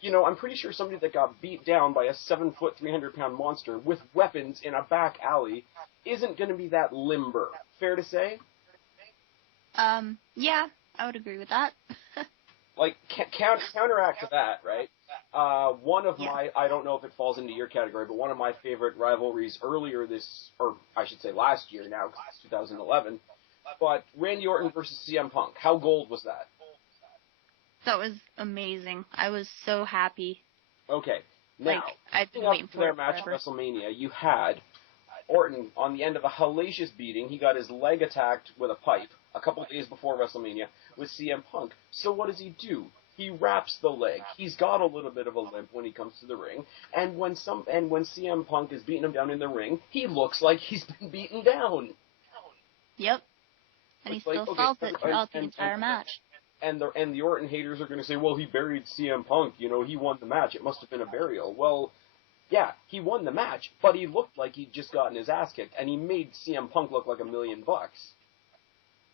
I'm pretty sure somebody that got beat down by a 7-foot, 300-pound monster with weapons in a back alley isn't going to be that limber. Fair to say? Yeah, I would agree with that. Counteract to that, right? One of my, I don't know if it falls into your category, but one of my favorite rivalries earlier I should say last year now, because it's 2011, but Randy Orton versus CM Punk. How gold was that? That was amazing. I was so happy. Okay. Now, I've been waiting for their match at WrestleMania, you had Orton on the end of a hellacious beating. He got his leg attacked with a pipe a couple of days before WrestleMania with CM Punk. So what does he do? He wraps the leg. He's got a little bit of a limp when he comes to the ring, and when CM Punk is beating him down in the ring, he looks like he's been beaten down. Yep. And he still solves it throughout the entire match. And the Orton haters are going to say, well, he buried CM Punk. He won the match. It must have been a burial. Well, yeah, he won the match, but he looked like he'd just gotten his ass kicked, and he made CM Punk look like $1 million.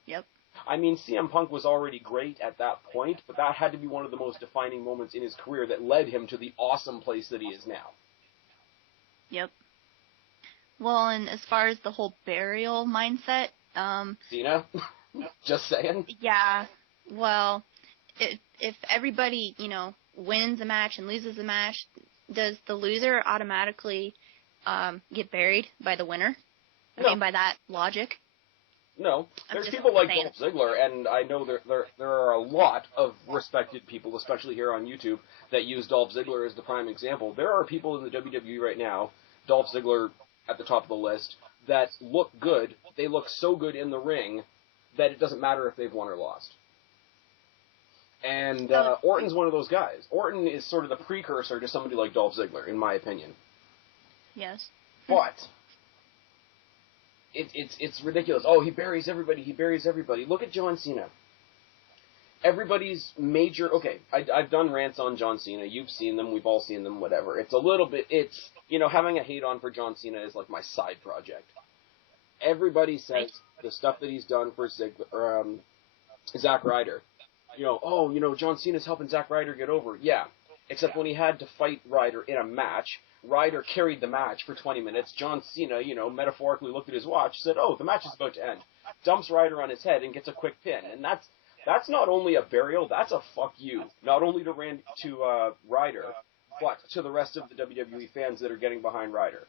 Yep. I mean, CM Punk was already great at that point, but that had to be one of the most defining moments in his career that led him to the awesome place that he is now. Yep. Well, and as far as the whole burial mindset, Cena? Just saying? Yeah. Well, if everybody, wins a match and loses a match, does the loser automatically get buried by the winner? No. I mean, by that logic? No. There's people like Dolph Ziggler, and I know there are a lot of respected people, especially here on YouTube, that use Dolph Ziggler as the prime example. There are people in the WWE right now, Dolph Ziggler at the top of the list, that look good. They look so good in the ring that it doesn't matter if they've won or lost. And Orton's one of those guys. Orton is sort of the precursor to somebody like Dolph Ziggler, in my opinion. Yes. But it's ridiculous. Oh, he buries everybody. Look at John Cena. Everybody's major... Okay, I've done rants on John Cena. You've seen them. We've all seen them, whatever. It's a little bit... having a hate-on for John Cena is like my side project. Everybody says the stuff that he's done for Zack Ryder. John Cena's helping Zack Ryder get over. Yeah, except when he had to fight Ryder in a match, Ryder carried the match for 20 minutes. John Cena, metaphorically looked at his watch, said, "Oh, the match is about to end." Dumps Ryder on his head and gets a quick pin. And that's not only a burial, that's a fuck you. Not only to Ryder, but to the rest of the WWE fans that are getting behind Ryder.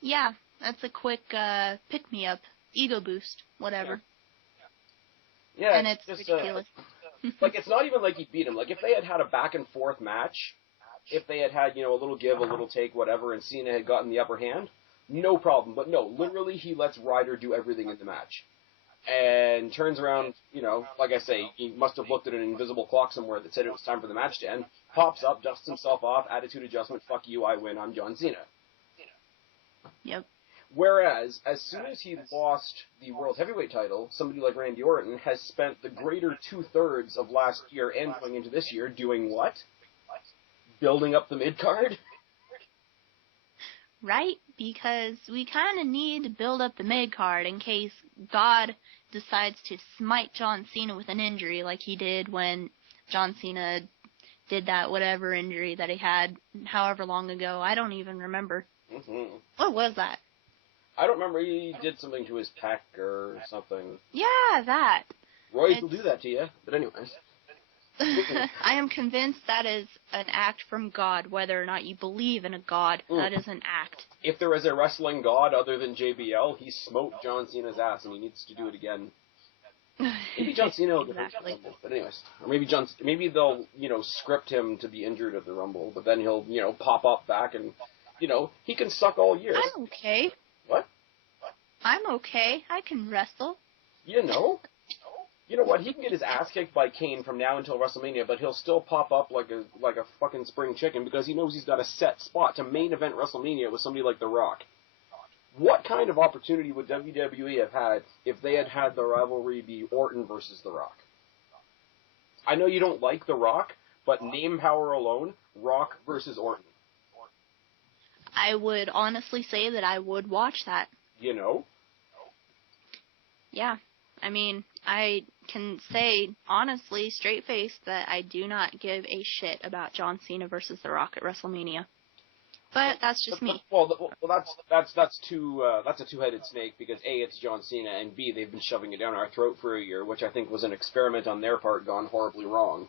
Yeah, that's a quick pick-me-up, ego boost, whatever. Yeah, and it's just, ridiculous. It's not even like he beat him. If they had a back-and-forth match, if they had a little give, a little take, whatever, and Cena had gotten the upper hand, no problem. But no, literally he lets Ryder do everything in the match. And turns around, like I say, he must have looked at an invisible clock somewhere that said it was time for the match to end, pops up, dusts himself off, attitude adjustment, fuck you, I win, I'm John Cena. Yep. Whereas, as soon as he lost the World Heavyweight title, somebody like Randy Orton has spent the greater 2/3 of last year and going into this year doing what? Building up the mid-card? Right? Because we kind of need to build up the mid-card in case God decides to smite John Cena with an injury like he did when John Cena did that whatever injury that he had however long ago. I don't even remember. Mm-hmm. What was that? I don't remember. He did something to his pec or something. Yeah, that. Royce will do that to you. But anyways. I am convinced that is an act from God, whether or not you believe in a God. That is an act. If there is a wrestling god other than JBL, he smote John Cena's ass, and he needs to do it again. Maybe John Cena will get hurt at the Rumble, but anyways. Or maybe they'll, script him to be injured at the Rumble, but then he'll, pop up back and, he can suck all year. I'm okay. What? I'm okay. I can wrestle. You know what? He can get his ass kicked by Kane from now until WrestleMania, but he'll still pop up like a fucking spring chicken because he knows he's got a set spot to main event WrestleMania with somebody like The Rock. What kind of opportunity would WWE have had if they had had the rivalry be Orton versus The Rock? I know you don't like The Rock, but name power alone, Rock versus Orton. I would honestly say that I would watch that. Yeah. I mean, I can say, honestly, straight-faced, that I do not give a shit about John Cena versus The Rock at WrestleMania. But that's just me. Well, that's a two-headed snake because A, it's John Cena, and B, they've been shoving it down our throat for a year, which I think was an experiment on their part gone horribly wrong.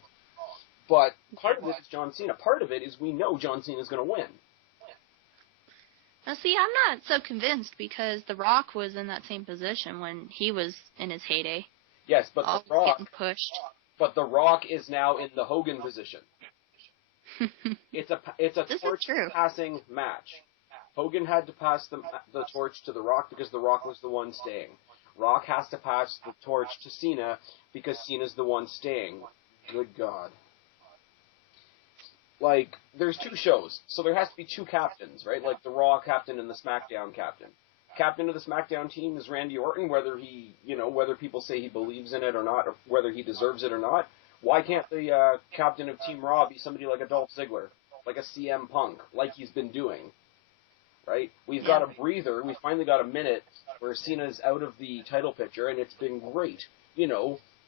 But part of it is John Cena. Part of it is we know John Cena's going to win. Now, see, I'm not so convinced because The Rock was in that same position when he was in his heyday. Yes, but The Rock getting pushed. But The Rock is now in the Hogan position. It's a torch passing match. Hogan had to pass the torch to The Rock because The Rock was the one staying. Rock has to pass the torch to Cena because Cena's the one staying. Good God. Like, there's two shows, so there has to be two captains, right? Like the Raw captain and the SmackDown captain. Captain of the SmackDown team is Randy Orton, whether people say he believes in it or not, or whether he deserves it or not. Why can't the captain of Team Raw be somebody like a Dolph Ziggler, like a CM Punk, like he's been doing, right? We've got a breather. We finally got a minute where Cena's out of the title picture, and it's been great.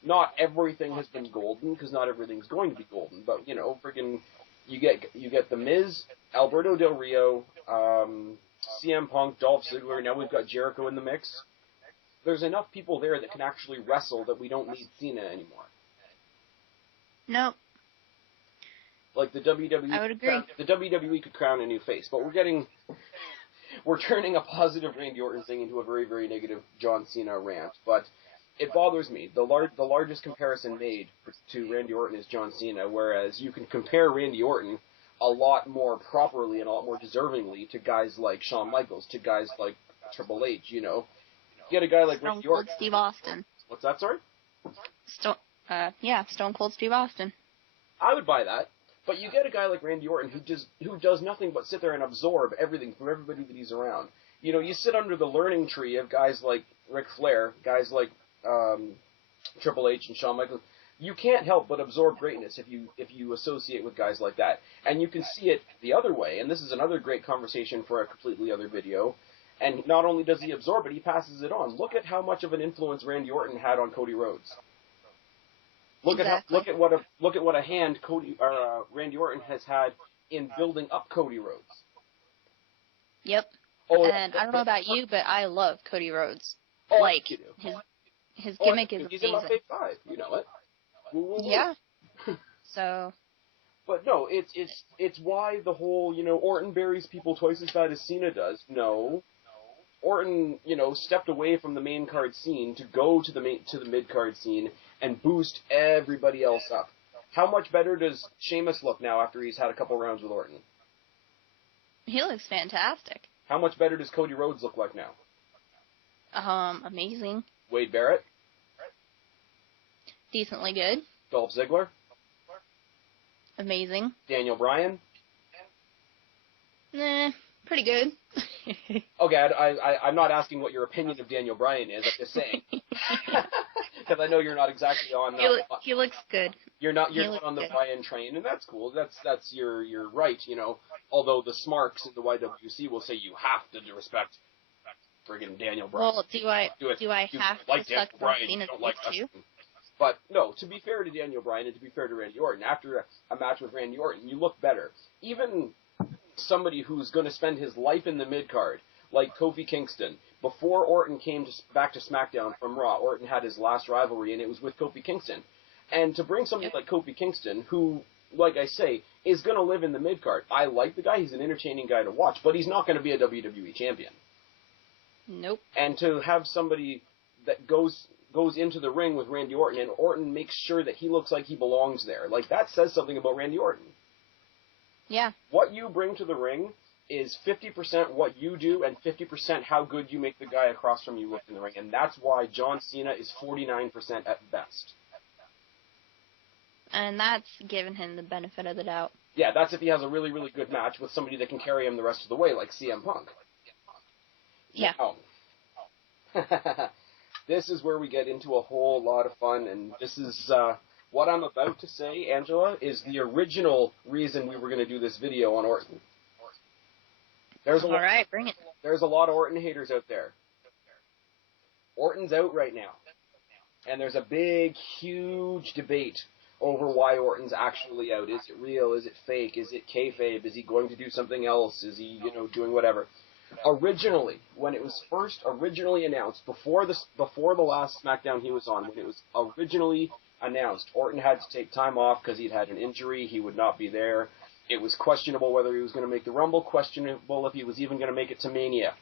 Not everything has been golden, because not everything's going to be golden, but, freaking... You get The Miz, Alberto Del Rio, CM Punk, Dolph Ziggler. Now we've got Jericho in the mix. There's enough people there that can actually wrestle that we don't need Cena anymore. No. Like the WWE. I would agree. The WWE could crown a new face, but we're turning a positive Randy Orton thing into a very, very negative John Cena rant. But it bothers me. The largest comparison made to Randy Orton is John Cena, whereas you can compare Randy Orton a lot more properly and a lot more deservingly to guys like Shawn Michaels, to guys like Triple H, You get a guy like Randy Orton. Stone Cold Steve Austin. What's that, sorry? Stone Cold Steve Austin. I would buy that. But you get a guy like Randy Orton who does nothing but sit there and absorb everything from everybody that he's around. You sit under the learning tree of guys like Ric Flair, guys like Triple H and Shawn Michaels. You can't help but absorb greatness if you associate with guys like that. And you can see it the other way, and this is another great conversation for a completely other video. And not only does he absorb it, he passes it on. Look at how much of an influence Randy Orton had on Cody Rhodes. Look at what a hand Randy Orton has had in building up Cody Rhodes. Yep. And I don't know about you, but I love Cody Rhodes. Like, his gimmick is amazing. He's in my Fave 5, you know it. Yeah. So. But no, it's why the whole, Orton buries people twice as bad as Cena does. No. Orton, stepped away from the main card scene to go to the mid card scene and boost everybody else up. How much better does Sheamus look now after he's had a couple rounds with Orton? He looks fantastic. How much better does Cody Rhodes look like now? Amazing. Wade Barrett? Decently good. Dolph Ziggler? Amazing. Daniel Bryan? Pretty good. Okay, I'm not asking what your opinion of Daniel Bryan is. I'm just saying. Because I know you're not exactly on... he looks good. You're not on the Bryan train, and that's cool. That's your right, Although the smarks in the YWC will say you have to respect friggin' Daniel Bryan. Well, do I have to suck Cena's dick too? But no, to be fair to Daniel Bryan and to be fair to Randy Orton, after a match with Randy Orton, you look better. Even somebody who's going to spend his life in the mid-card, like Kofi Kingston, before Orton came back to SmackDown from Raw, Orton had his last rivalry, and it was with Kofi Kingston. And to bring somebody like Kofi Kingston, who, like I say, is going to live in the mid-card. I like the guy. He's an entertaining guy to watch, but he's not going to be a WWE champion. Nope. And to have somebody that goes into the ring with Randy Orton, and Orton makes sure that he looks like he belongs there. Like, that says something about Randy Orton. Yeah. What you bring to the ring is 50% what you do and 50% how good you make the guy across from you look in the ring. And that's why John Cena is 49% at best. And that's giving him the benefit of the doubt. Yeah, that's if he has a really, really good match with somebody that can carry him the rest of the way, like CM Punk. Yeah. Now, this is where we get into a whole lot of fun, and this is what I'm about to say, Angela, is the original reason we were going to do this video on Orton. All right, bring it. There's a lot of Orton haters out there. Orton's out right now, and there's a big, huge debate over why Orton's actually out. Is it real? Is it fake? Is it kayfabe? Is he going to do something else? Is he, doing whatever? Originally, when it was first originally announced, before the last SmackDown he was on, when it was originally announced, Orton had to take time off because he'd had an injury. He would not be there. It was questionable whether he was going to make the Rumble, questionable if he was even going to make it to Mania.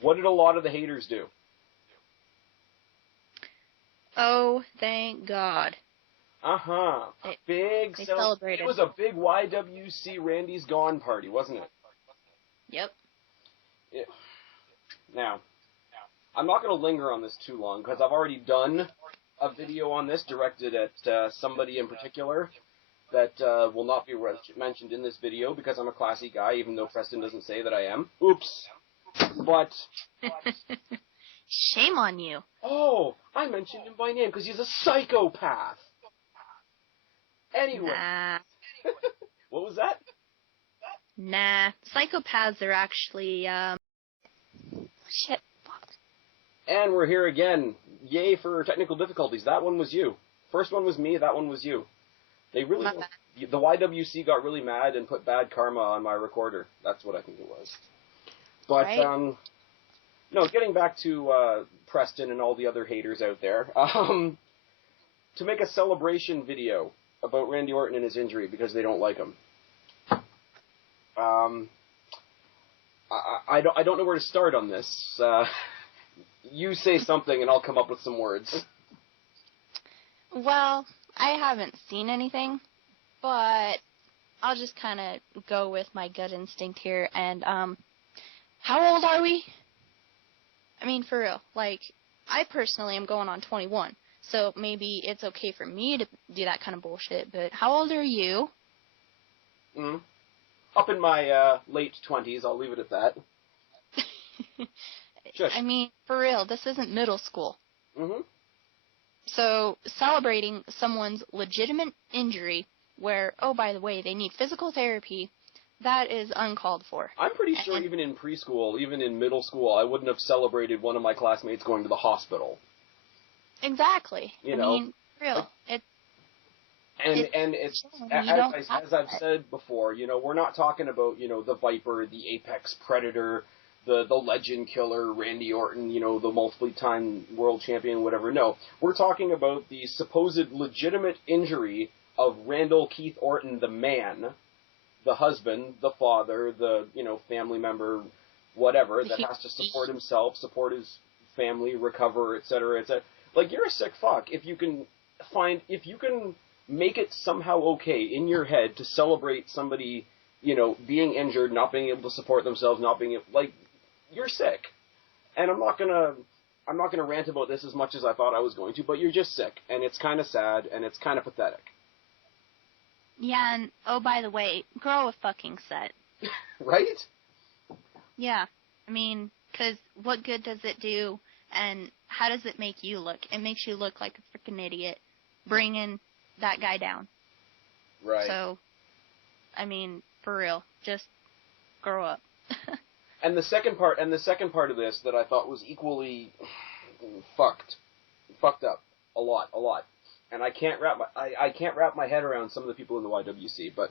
What did a lot of the haters do? Oh, thank God. Uh-huh. They celebrated. It was a big YWC Randy's Gone party, wasn't it? Yep. Yeah. Now, I'm not going to linger on this too long, because I've already done a video on this directed at somebody in particular that will not be mentioned in this video, because I'm a classy guy, even though Preston doesn't say that I am. Oops. But... Shame on you. Oh, I mentioned him by name, because he's a psychopath. Anyway. Nah. What was that? Nah. Psychopaths are actually, shit. Fuck. And we're here again. Yay for technical difficulties. That one was you. First one was me, that one was you. They really... The YWC got really mad and put bad karma on my recorder. That's what I think it was. But, right? No, getting back to Preston and all the other haters out there, to make a celebration video about Randy Orton and his injury because they don't like him. I don't know where to start on this. You say something and I'll come up with some words. Well, I haven't seen anything, but I'll just kind of go with my gut instinct here. And how old are we? I mean, for real. Like, I personally am going on 21, so maybe it's okay for me to do that kind of bullshit, but how old are you? Up in my late 20s, I'll leave it at that. I mean, for real, this isn't middle school. Mm-hmm. So, celebrating someone's legitimate injury where, oh, by the way, they need physical therapy, that is uncalled for. I'm pretty sure even in preschool, even in middle school, I wouldn't have celebrated one of my classmates going to the hospital. Exactly. You know? I mean, real. As I've said before, we're not talking about, the Viper, the Apex Predator, the legend killer, Randy Orton, the multiple-time world champion, whatever. No, we're talking about the supposed legitimate injury of Randall Keith Orton, the man, the husband, the father, the, family member, whatever, that has to support himself, support his family, recover, etc., etc. Like, you're a sick fuck if you can make it somehow okay in your head to celebrate somebody, being injured, not being able to support themselves, you're sick. And I'm not gonna rant about this as much as I thought I was going to, but you're just sick, and it's kind of sad, and it's kind of pathetic. Yeah, and, oh, by the way, grow a fucking set. Right? Yeah. I mean, because what good does it do, and how does it make you look? It makes you look like a freaking idiot, bringing that guy down. Right. So, I mean, For real. Just grow up. And the second part of this that I thought was equally fucked up a lot. And I can't wrap my head around some of the people in the YWC, but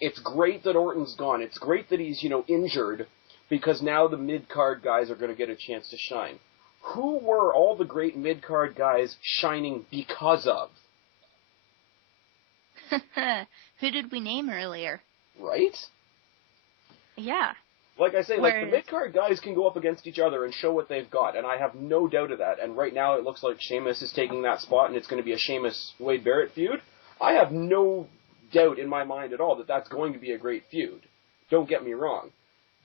it's great that Orton's gone. It's great that he's, injured, because now the mid-card guys are going to get a chance to shine. Who were all the great mid-card guys shining because of? Who did we name earlier? Right? Yeah. Like I say, the mid-card guys can go up against each other and show what they've got, and I have no doubt of that. And right now it looks like Sheamus is taking that spot, and it's going to be a Sheamus-Wade Barrett feud. I have no doubt in my mind at all that that's going to be a great feud. Don't get me wrong.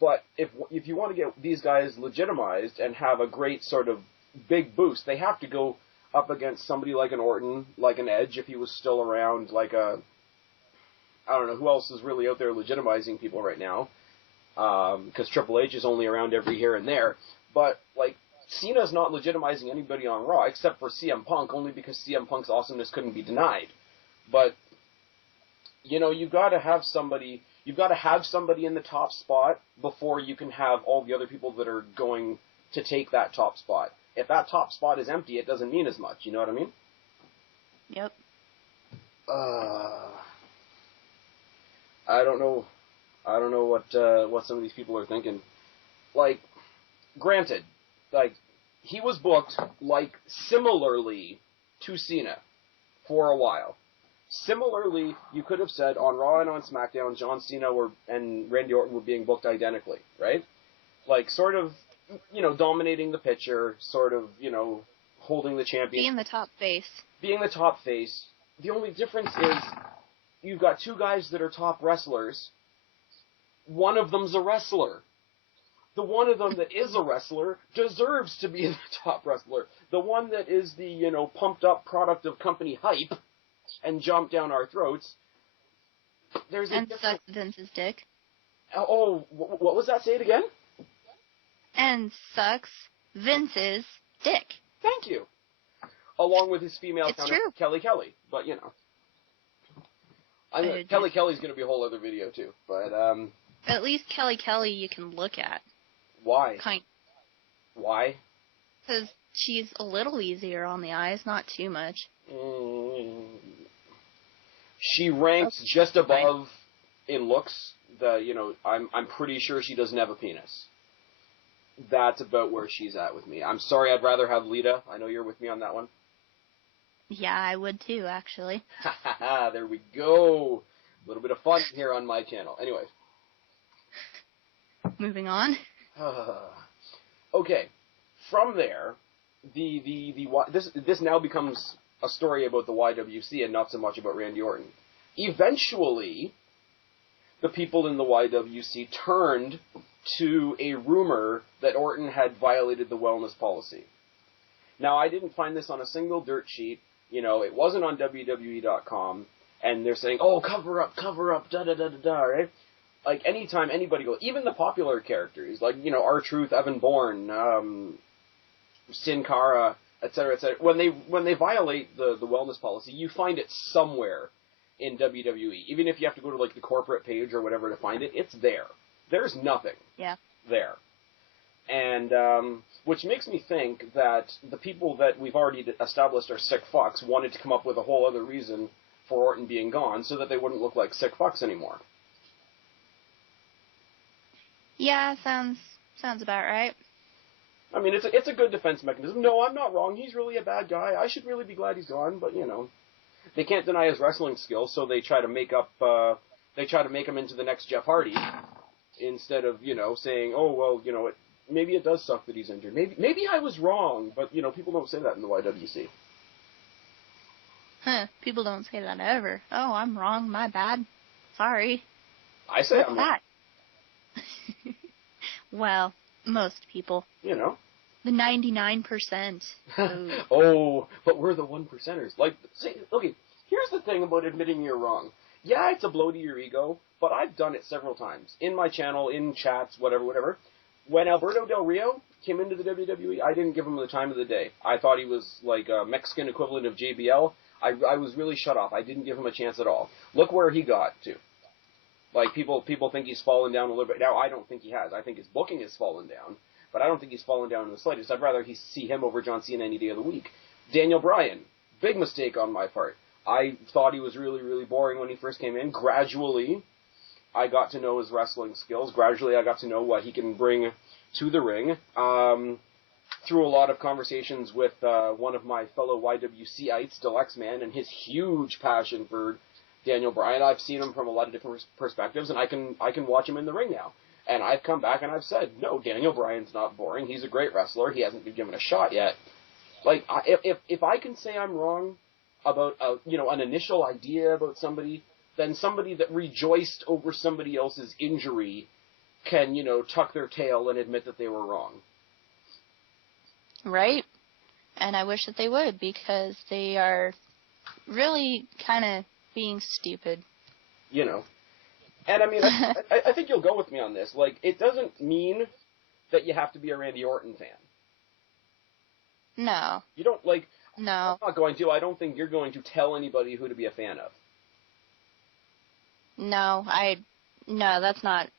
But if you want to get these guys legitimized and have a great sort of big boost, they have to go up against somebody like an Orton, like an Edge if he was still around, like I don't know, who else is really out there legitimizing people right now? Because Triple H is only around every here and there. But, Cena's not legitimizing anybody on Raw except for CM Punk, only because CM Punk's awesomeness couldn't be denied. But, you've got to have somebody in the top spot before you can have all the other people that are going to take that top spot. If that top spot is empty, it doesn't mean as much, you know what I mean? Yep. I don't know what some of these people are thinking. Granted, he was booked, similarly to Cena for a while. Similarly, you could have said on Raw and on SmackDown, John Cena and Randy Orton were being booked identically, right? Sort of, dominating the picture, sort of, holding the champion. Being the top face. Being the top face. The only difference is you've got two guys that are top wrestlers. One of them's a wrestler. The one of them that is a wrestler deserves to be the top wrestler. The one that is the, pumped up product of company hype and jump down our throats. There's a difference. Sucks Vince's dick. Oh, what was that? Say it again? And sucks Vince's dick. Thank you. Along with his female counterpart, Kelly. But, Kelly Kelly's going to be a whole other video, too. But, at least Kelly you can look at. Why? Why? Because she's a little easier on the eyes, not too much. She ranks just above in looks. I'm pretty sure she doesn't have a penis. That's about where she's at with me. I'm sorry, I'd rather have Lita. I know you're with me on that one. Yeah, I would too, actually. There we go. A little bit of fun here on my channel. Anyway. Moving on. Okay. From there, this now becomes a story about the YWC and not so much about Randy Orton. Eventually, the people in the YWC turned to a rumor that Orton had violated the wellness policy. Now, I didn't find this on a single dirt sheet. It wasn't on WWE.com, and they're saying, oh, cover up, da-da-da-da-da, right? Anytime anybody goes, even the popular characters, R-Truth, Evan Bourne, Sin Cara, etc., when they violate the wellness policy, you find it somewhere in WWE. Even if you have to go to, the corporate page or whatever to find it, it's there. There's nothing there. And, which makes me think that the people that we've already established are sick fucks wanted to come up with a whole other reason for Orton being gone so that they wouldn't look like sick fucks anymore. Yeah, sounds about right. I mean, it's a good defense mechanism. No, I'm not wrong. He's really a bad guy. I should really be glad he's gone, but, they can't deny his wrestling skills, so they try to make him into the next Jeff Hardy instead of, saying, oh, well, maybe it does suck that he's injured. Maybe I was wrong, but, people don't say that in the YWC. People don't say that ever. Oh, I'm wrong. My bad. Sorry. I say I'm wrong. Well, most people. The 99%. Oh, but we're the 1%ers. Okay, here's the thing about admitting you're wrong. Yeah, it's a blow to your ego, but I've done it several times. In my channel, in chats, whatever. When Alberto Del Rio came into the WWE, I didn't give him the time of the day. I thought he was like a Mexican equivalent of JBL. I was really shut off. I didn't give him a chance at all. Look where he got to. Like, people think he's fallen down a little bit. Now, I don't think he has. I think his booking has fallen down, but I don't think he's fallen down in the slightest. I'd rather see him over John Cena any day of the week. Daniel Bryan, big mistake on my part. I thought he was really, really boring when he first came in. Gradually, I got to know his wrestling skills. Gradually, I got to know what he can bring to the ring. Through a lot of conversations with one of my fellow YWCites, Deluxe Man, and his huge passion for Daniel Bryan. I've seen him from a lot of different perspectives, and I can watch him in the ring now. And I've come back and I've said, no, Daniel Bryan's not boring. He's a great wrestler. He hasn't been given a shot yet. Like, if I can say I'm wrong about an initial idea about somebody, then somebody that rejoiced over somebody else's injury can, tuck their tail and admit that they were wrong. Right. And I wish that they would, because they are really kind of being stupid. And I mean, I think you'll go with me on this. Like, it doesn't mean that you have to be a Randy Orton fan. No. You don't, like... No. I'm not going to. I don't think you're going to tell anybody who to be a fan of. No, that's not...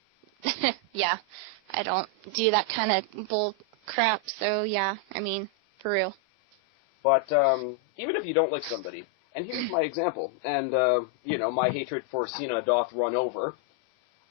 yeah, I don't do that kind of bull crap, so yeah, I mean, for real. But, even if you don't like somebody, and here's my example, and, my hatred for Cena doth run over,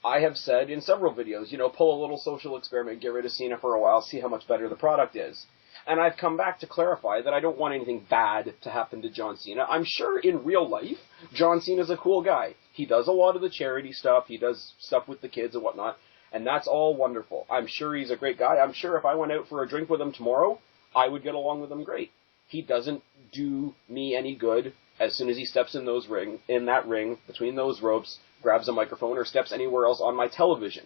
I have said in several videos, pull a little social experiment, get rid of Cena for a while, see how much better the product is. And I've come back to clarify that I don't want anything bad to happen to John Cena. I'm sure in real life, John Cena's a cool guy. He does a lot of the charity stuff, he does stuff with the kids and whatnot, and that's all wonderful. I'm sure he's a great guy. I'm sure if I went out for a drink with him tomorrow, I would get along with him great. He doesn't do me any good as soon as he steps in that ring, between those ropes, grabs a microphone, or steps anywhere else on my television.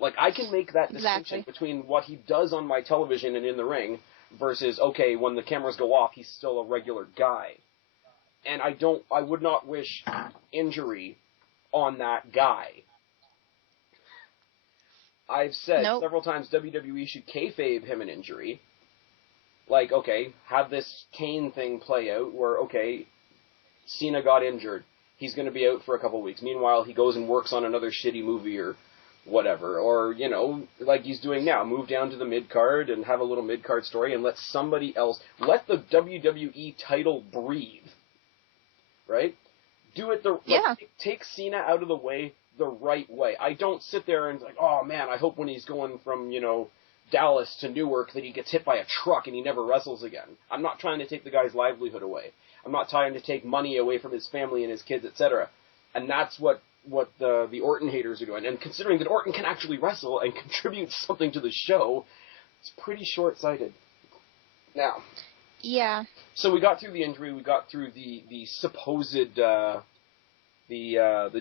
Like, I can make that distinction between what he does on my television and in the ring versus, okay, when the cameras go off, he's still a regular guy. And I would not wish injury on that guy. I've said several times WWE should kayfabe him an injury. Like, okay, have this Kane thing play out where, okay, Cena got injured. He's going to be out for a couple weeks. Meanwhile, he goes and works on another shitty movie or whatever. Or, like he's doing now, move down to the mid-card and have a little mid-card story and let somebody else, let the WWE title breathe. Right? Do it take Cena out of the way the right way. I don't sit there and like, oh man, I hope when he's going from, Dallas to Newark that he gets hit by a truck and he never wrestles again. I'm not trying to take the guy's livelihood away. I'm not trying to take money away from his family and his kids, etc. And that's what the Orton haters are doing. And considering that Orton can actually wrestle and contribute something to the show, it's pretty short-sighted. Now. Yeah. So we got through the injury, we got through the supposed the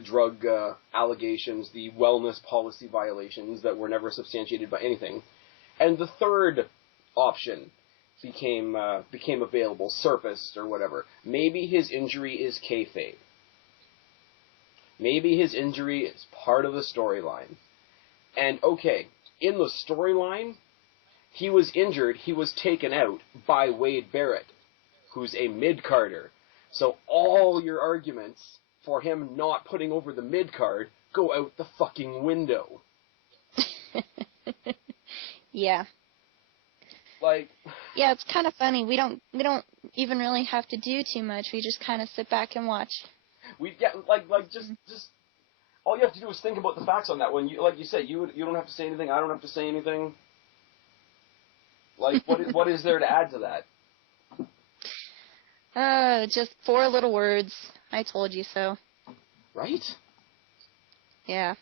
drug allegations, the wellness policy violations that were never substantiated by anything. And the third option became available, surfaced, or whatever. Maybe his injury is kayfabe. Maybe his injury is part of the storyline. And, okay, in the storyline, he was injured, he was taken out by Wade Barrett, who's a mid-carder. So all your arguments for him not putting over the mid-card go out the fucking window. Yeah. Like. Yeah, it's kind of funny. We don't even really have to do too much. We just kind of sit back and watch. Just all you have to do is think about the facts on that one. Like you said, you don't have to say anything. I don't have to say anything. Like, what is there to add to that? Just 4 little words. I told you so. Right? Yeah.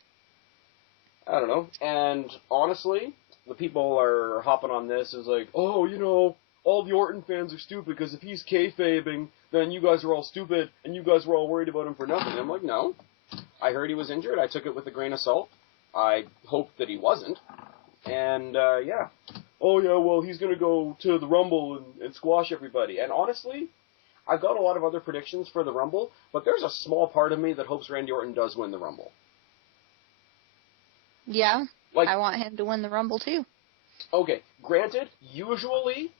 I don't know. And honestly, the people are hopping on this as like, oh, all the Orton fans are stupid because if he's kayfabing, then you guys are all stupid and you guys were all worried about him for nothing. And I'm like, no. I heard he was injured. I took it with a grain of salt. I hoped that he wasn't. And, yeah. Oh, yeah, well, he's going to go to the Rumble and squash everybody. And honestly, I've got a lot of other predictions for the Rumble, but there's a small part of me that hopes Randy Orton does win the Rumble. Yeah, I want him to win the Rumble, too. Okay, granted, usually,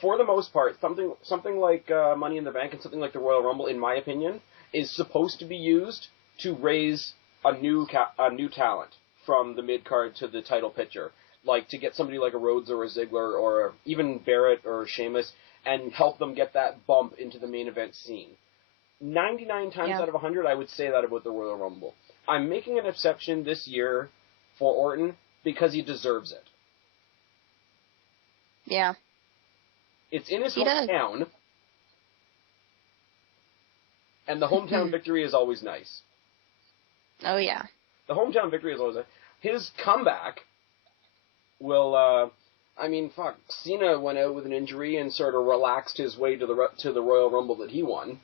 for the most part, something like Money in the Bank and something like the Royal Rumble, in my opinion, is supposed to be used to raise a new talent from the mid-card to the title picture. Like, to get somebody like a Rhodes or a Ziggler or even Barrett or Sheamus and help them get that bump into the main event scene. 99 times out of 100, I would say that about the Royal Rumble. I'm making an exception this year for Orton because he deserves it. Yeah. It's in his hometown, and the hometown victory is always nice. Oh, yeah. The hometown victory is always nice. His comeback will, Cena went out with an injury and sort of relaxed his way to the Royal Rumble that he won.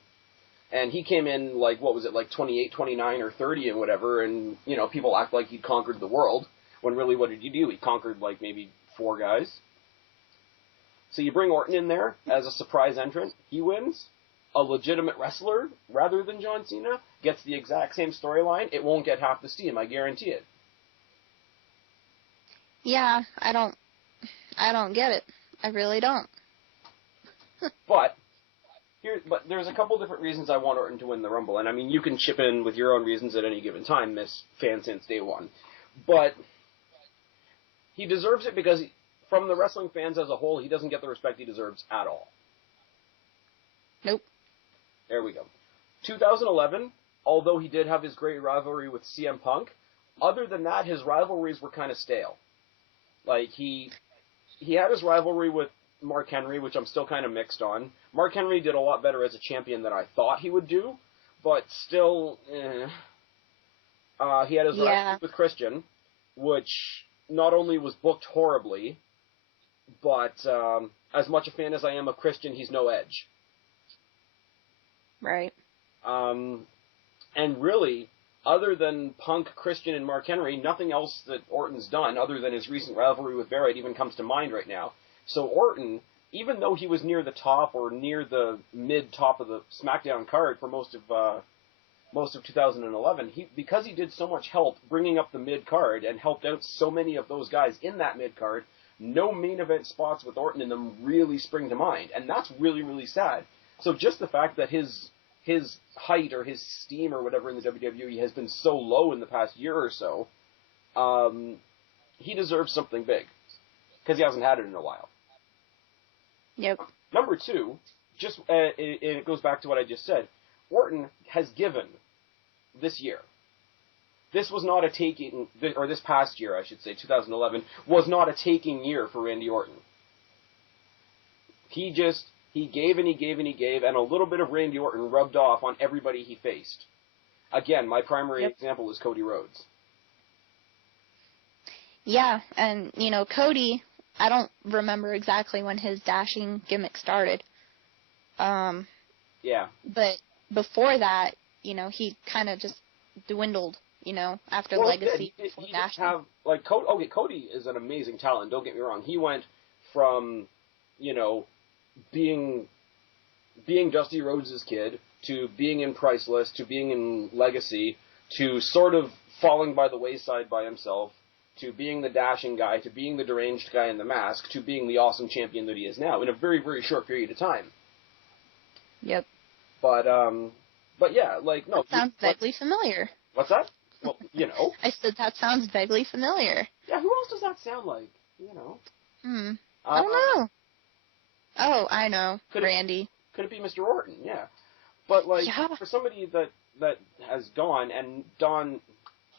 And he came in, 28, 29, or 30 and whatever, and, people act like he'd conquered the world, when really what did he do? He conquered, maybe 4 guys. So you bring Orton in there as a surprise entrant, he wins. A legitimate wrestler, rather than John Cena, gets the exact same storyline. It won't get half the steam, I guarantee it. Yeah, I don't get it. I really don't. But there's a couple different reasons I want Orton to win the Rumble, and you can chip in with your own reasons at any given time, Miss Fan since day one. But he deserves it because, from the wrestling fans as a whole, he doesn't get the respect he deserves at all. Nope. There we go. 2011, although he did have his great rivalry with CM Punk, other than that, his rivalries were kind of stale. He had his rivalry with Mark Henry, which I'm still kind of mixed on. Mark Henry did a lot better as a champion than I thought he would do, but still, he had his rivalry with Christian, which not only was booked horribly, but as much a fan as I am of Christian, he's no Edge. Right. And really, other than Punk, Christian, and Mark Henry, nothing else that Orton's done, other than his recent rivalry with Barrett, even comes to mind right now. So Orton, even though he was near the top or near the mid-top of the SmackDown card for most of 2011, because he did so much help bringing up the mid-card and helped out so many of those guys in that mid-card, no main event spots with Orton in them really spring to mind. And that's really, really sad. So just the fact that his height or his steam or whatever in the WWE has been so low in the past year or so, he deserves something big. Because he hasn't had it in a while. Yep. Number 2, it goes back to what I just said, Orton has given this year. This was not a taking, or this past year, I should say, 2011, was not a taking year for Randy Orton. He gave and he gave and he gave, and a little bit of Randy Orton rubbed off on everybody he faced. Again, my primary example is Cody Rhodes. Yeah, and, Cody, I don't remember exactly when his dashing gimmick started. Yeah. But before that, he kind of just dwindled, after Legacy. He dashing. Cody is an amazing talent, don't get me wrong. He went from, being Dusty Rhodes' kid, to being in Priceless, to being in Legacy, to sort of falling by the wayside by himself, to being the dashing guy, to being the deranged guy in the mask, to being the awesome champion that he is now, in a very, very short period of time. Yep. But yeah, no. That sounds vaguely familiar. What's that? Well, I said that sounds vaguely familiar. Yeah, who else does that sound like? I don't know. Oh, I know. Randy. Could it be Mr. Orton? Yeah. But, for somebody that has gone and done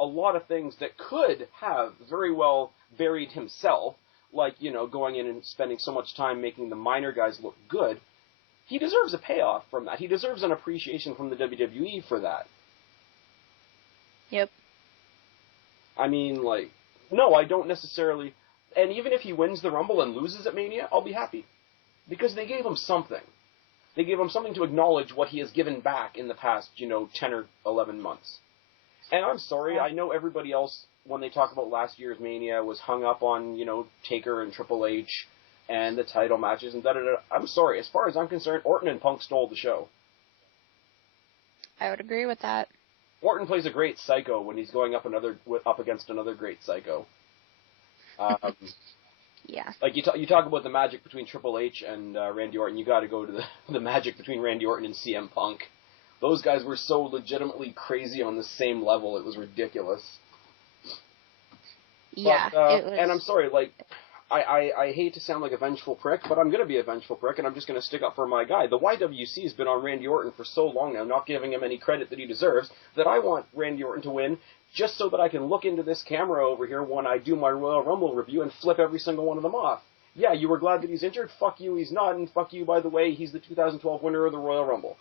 a lot of things that could have very well buried himself, going in and spending so much time making the minor guys look good, he deserves a payoff from that. He deserves an appreciation from the WWE for that. Yep. No, I don't necessarily... And even if he wins the Rumble and loses at Mania, I'll be happy. Because they gave him something. They gave him something to acknowledge what he has given back in the past, 10 or 11 months. And I'm sorry, I know everybody else, when they talk about last year's Mania, was hung up on, Taker and Triple H and the title matches and da-da-da. I'm sorry, as far as I'm concerned, Orton and Punk stole the show. I would agree with that. Orton plays a great psycho when he's going up against another great psycho. Yeah. You talk about the magic between Triple H and Randy Orton, you got to go to the magic between Randy Orton and CM Punk, those guys were so legitimately crazy on the same level, it was ridiculous. Yeah, but, it was... And I'm sorry, like, I hate to sound like a vengeful prick, but I'm going to be a vengeful prick, and I'm just going to stick up for my guy. The YWC has been on Randy Orton for so long now, not giving him any credit that he deserves, that I want Randy Orton to win, just so that I can look into this camera over here when I do my Royal Rumble review and flip every single one of them off. Yeah, you were glad that he's injured? Fuck you, he's not, and fuck you, by the way, he's the 2012 winner of the Royal Rumble.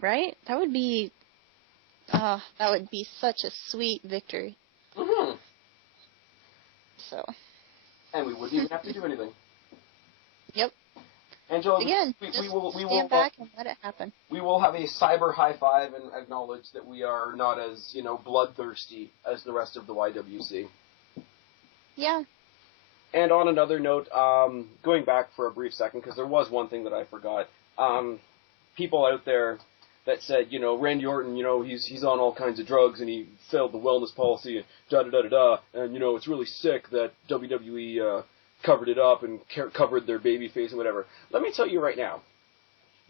Right? That would be such a sweet victory. Mm-hmm. So... And we wouldn't even have to do anything. Yep. Angela, again, we just will stand back and let it happen. We will have a cyber high five and acknowledge that we are not as, bloodthirsty as the rest of the YWC. Yeah. And on another note, going back for a brief second, because there was one thing that I forgot. People out there that said, Randy Orton, he's on all kinds of drugs and he failed the wellness policy and da-da-da-da-da, and, it's really sick that WWE covered it up and covered their baby face and whatever. Let me tell you right now,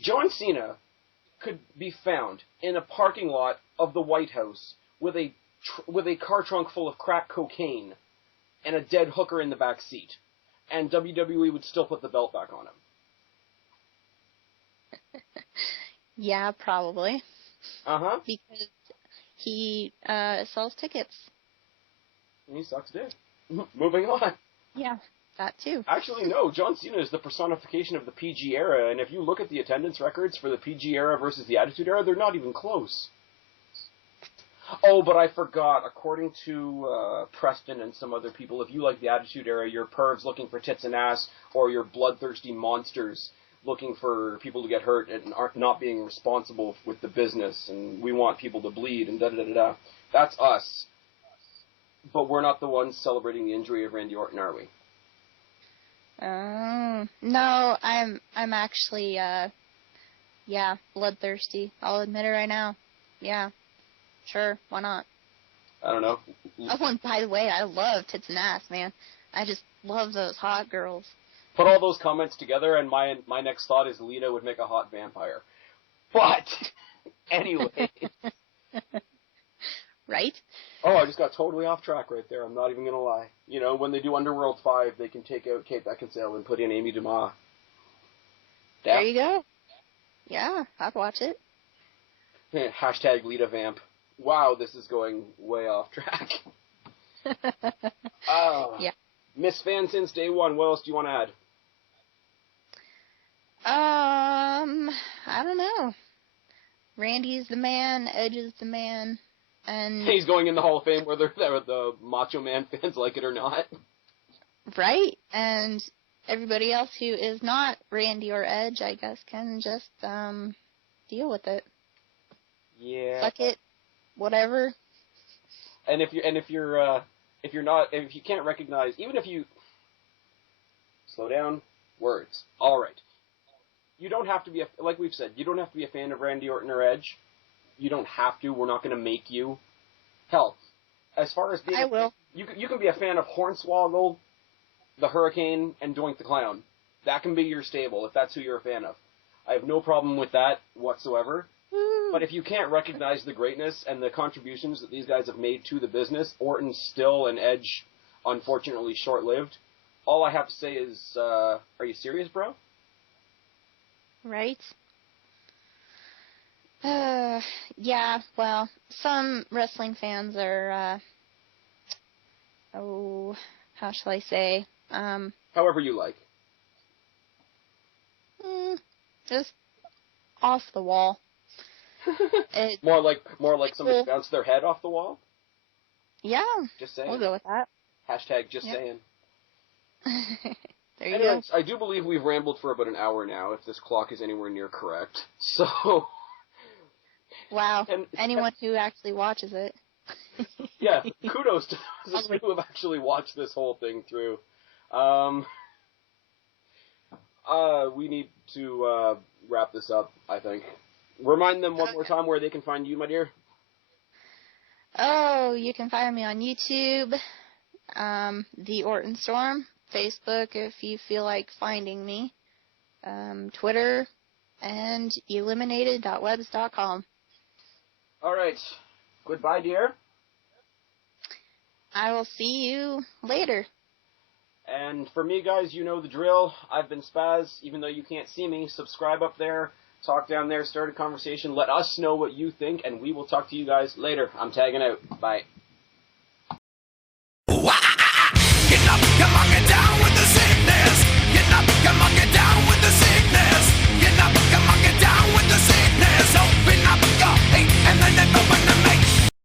John Cena could be found in a parking lot of the White House with a car trunk full of crack cocaine and a dead hooker in the back seat, and WWE would still put the belt back on him. Yeah, probably. Uh-huh. Because he sells tickets. He sucks dick. Moving on. Yeah, that too. Actually, no. John Cena is the personification of the PG era, and if you look at the attendance records for the PG era versus the Attitude Era, they're not even close. Oh, but I forgot. According to Preston and some other people, if you like the Attitude Era, you're pervs looking for tits and ass, or you're bloodthirsty monsters looking for people to get hurt and not being responsible with the business, and we want people to bleed, and da-da-da-da-da. That's us. But we're not the ones celebrating the injury of Randy Orton, are we? No, I'm actually, bloodthirsty. I'll admit it right now. Yeah, sure, why not? I don't know. Oh, and by the way, I love tits and ass, man. I just love those hot girls. Put all those comments together, and my next thought is Lita would make a hot vampire. But, anyway. Right? Oh, I just got totally off track right there. I'm not even going to lie. When they do Underworld 5, they can take out Kate Beckinsale and put in Amy Dumas. There you go. Yeah, I'd watch it. Hashtag Lita Vamp. Wow, this is going way off track. Yeah. Miss Fan since day one. What else do you want to add? I don't know. Randy's the man, Edge is the man, and... He's going in the Hall of Fame whether the Macho Man fans like it or not. Right, and everybody else who is not Randy or Edge, I guess, can just, deal with it. Yeah. Suck it, whatever. And if you can't recognize, even if you... Slow down. Words. All right. You don't have to be, like we've said, you don't have to be a fan of Randy Orton or Edge. You don't have to. We're not going to make you. Hell, as far as being... I will. You can be a fan of Hornswoggle, the Hurricane, and Doink the Clown. That can be your stable, if that's who you're a fan of. I have no problem with that whatsoever. Woo. But if you can't recognize the greatness and the contributions that these guys have made to the business, Orton's still and Edge, unfortunately, short-lived. All I have to say is, are you serious, bro? Right? Yeah, well, some wrestling fans are, how shall I say, however you like. Just off the wall. More like somebody bounced their head off the wall? Yeah. Just saying. We'll go with that. Hashtag just saying. There you Anyways, go. I do believe we've rambled for about an hour now, if this clock is anywhere near correct. So... Wow. Anyone who actually watches it. Yeah, kudos to those who have actually watched this whole thing through. We need to wrap this up, I think. Remind them one more time where they can find you, my dear. Oh, you can find me on YouTube, The Orton Storm, Facebook if you feel like finding me, Twitter, and eliminated.webs.com. All right. Goodbye, dear. I will see you later. And for me, guys, you know the drill. I've been Spaz. Even though you can't see me, subscribe up there, talk down there, start a conversation. Let us know what you think, and we will talk to you guys later. I'm tagging out. Bye. Get up, come on,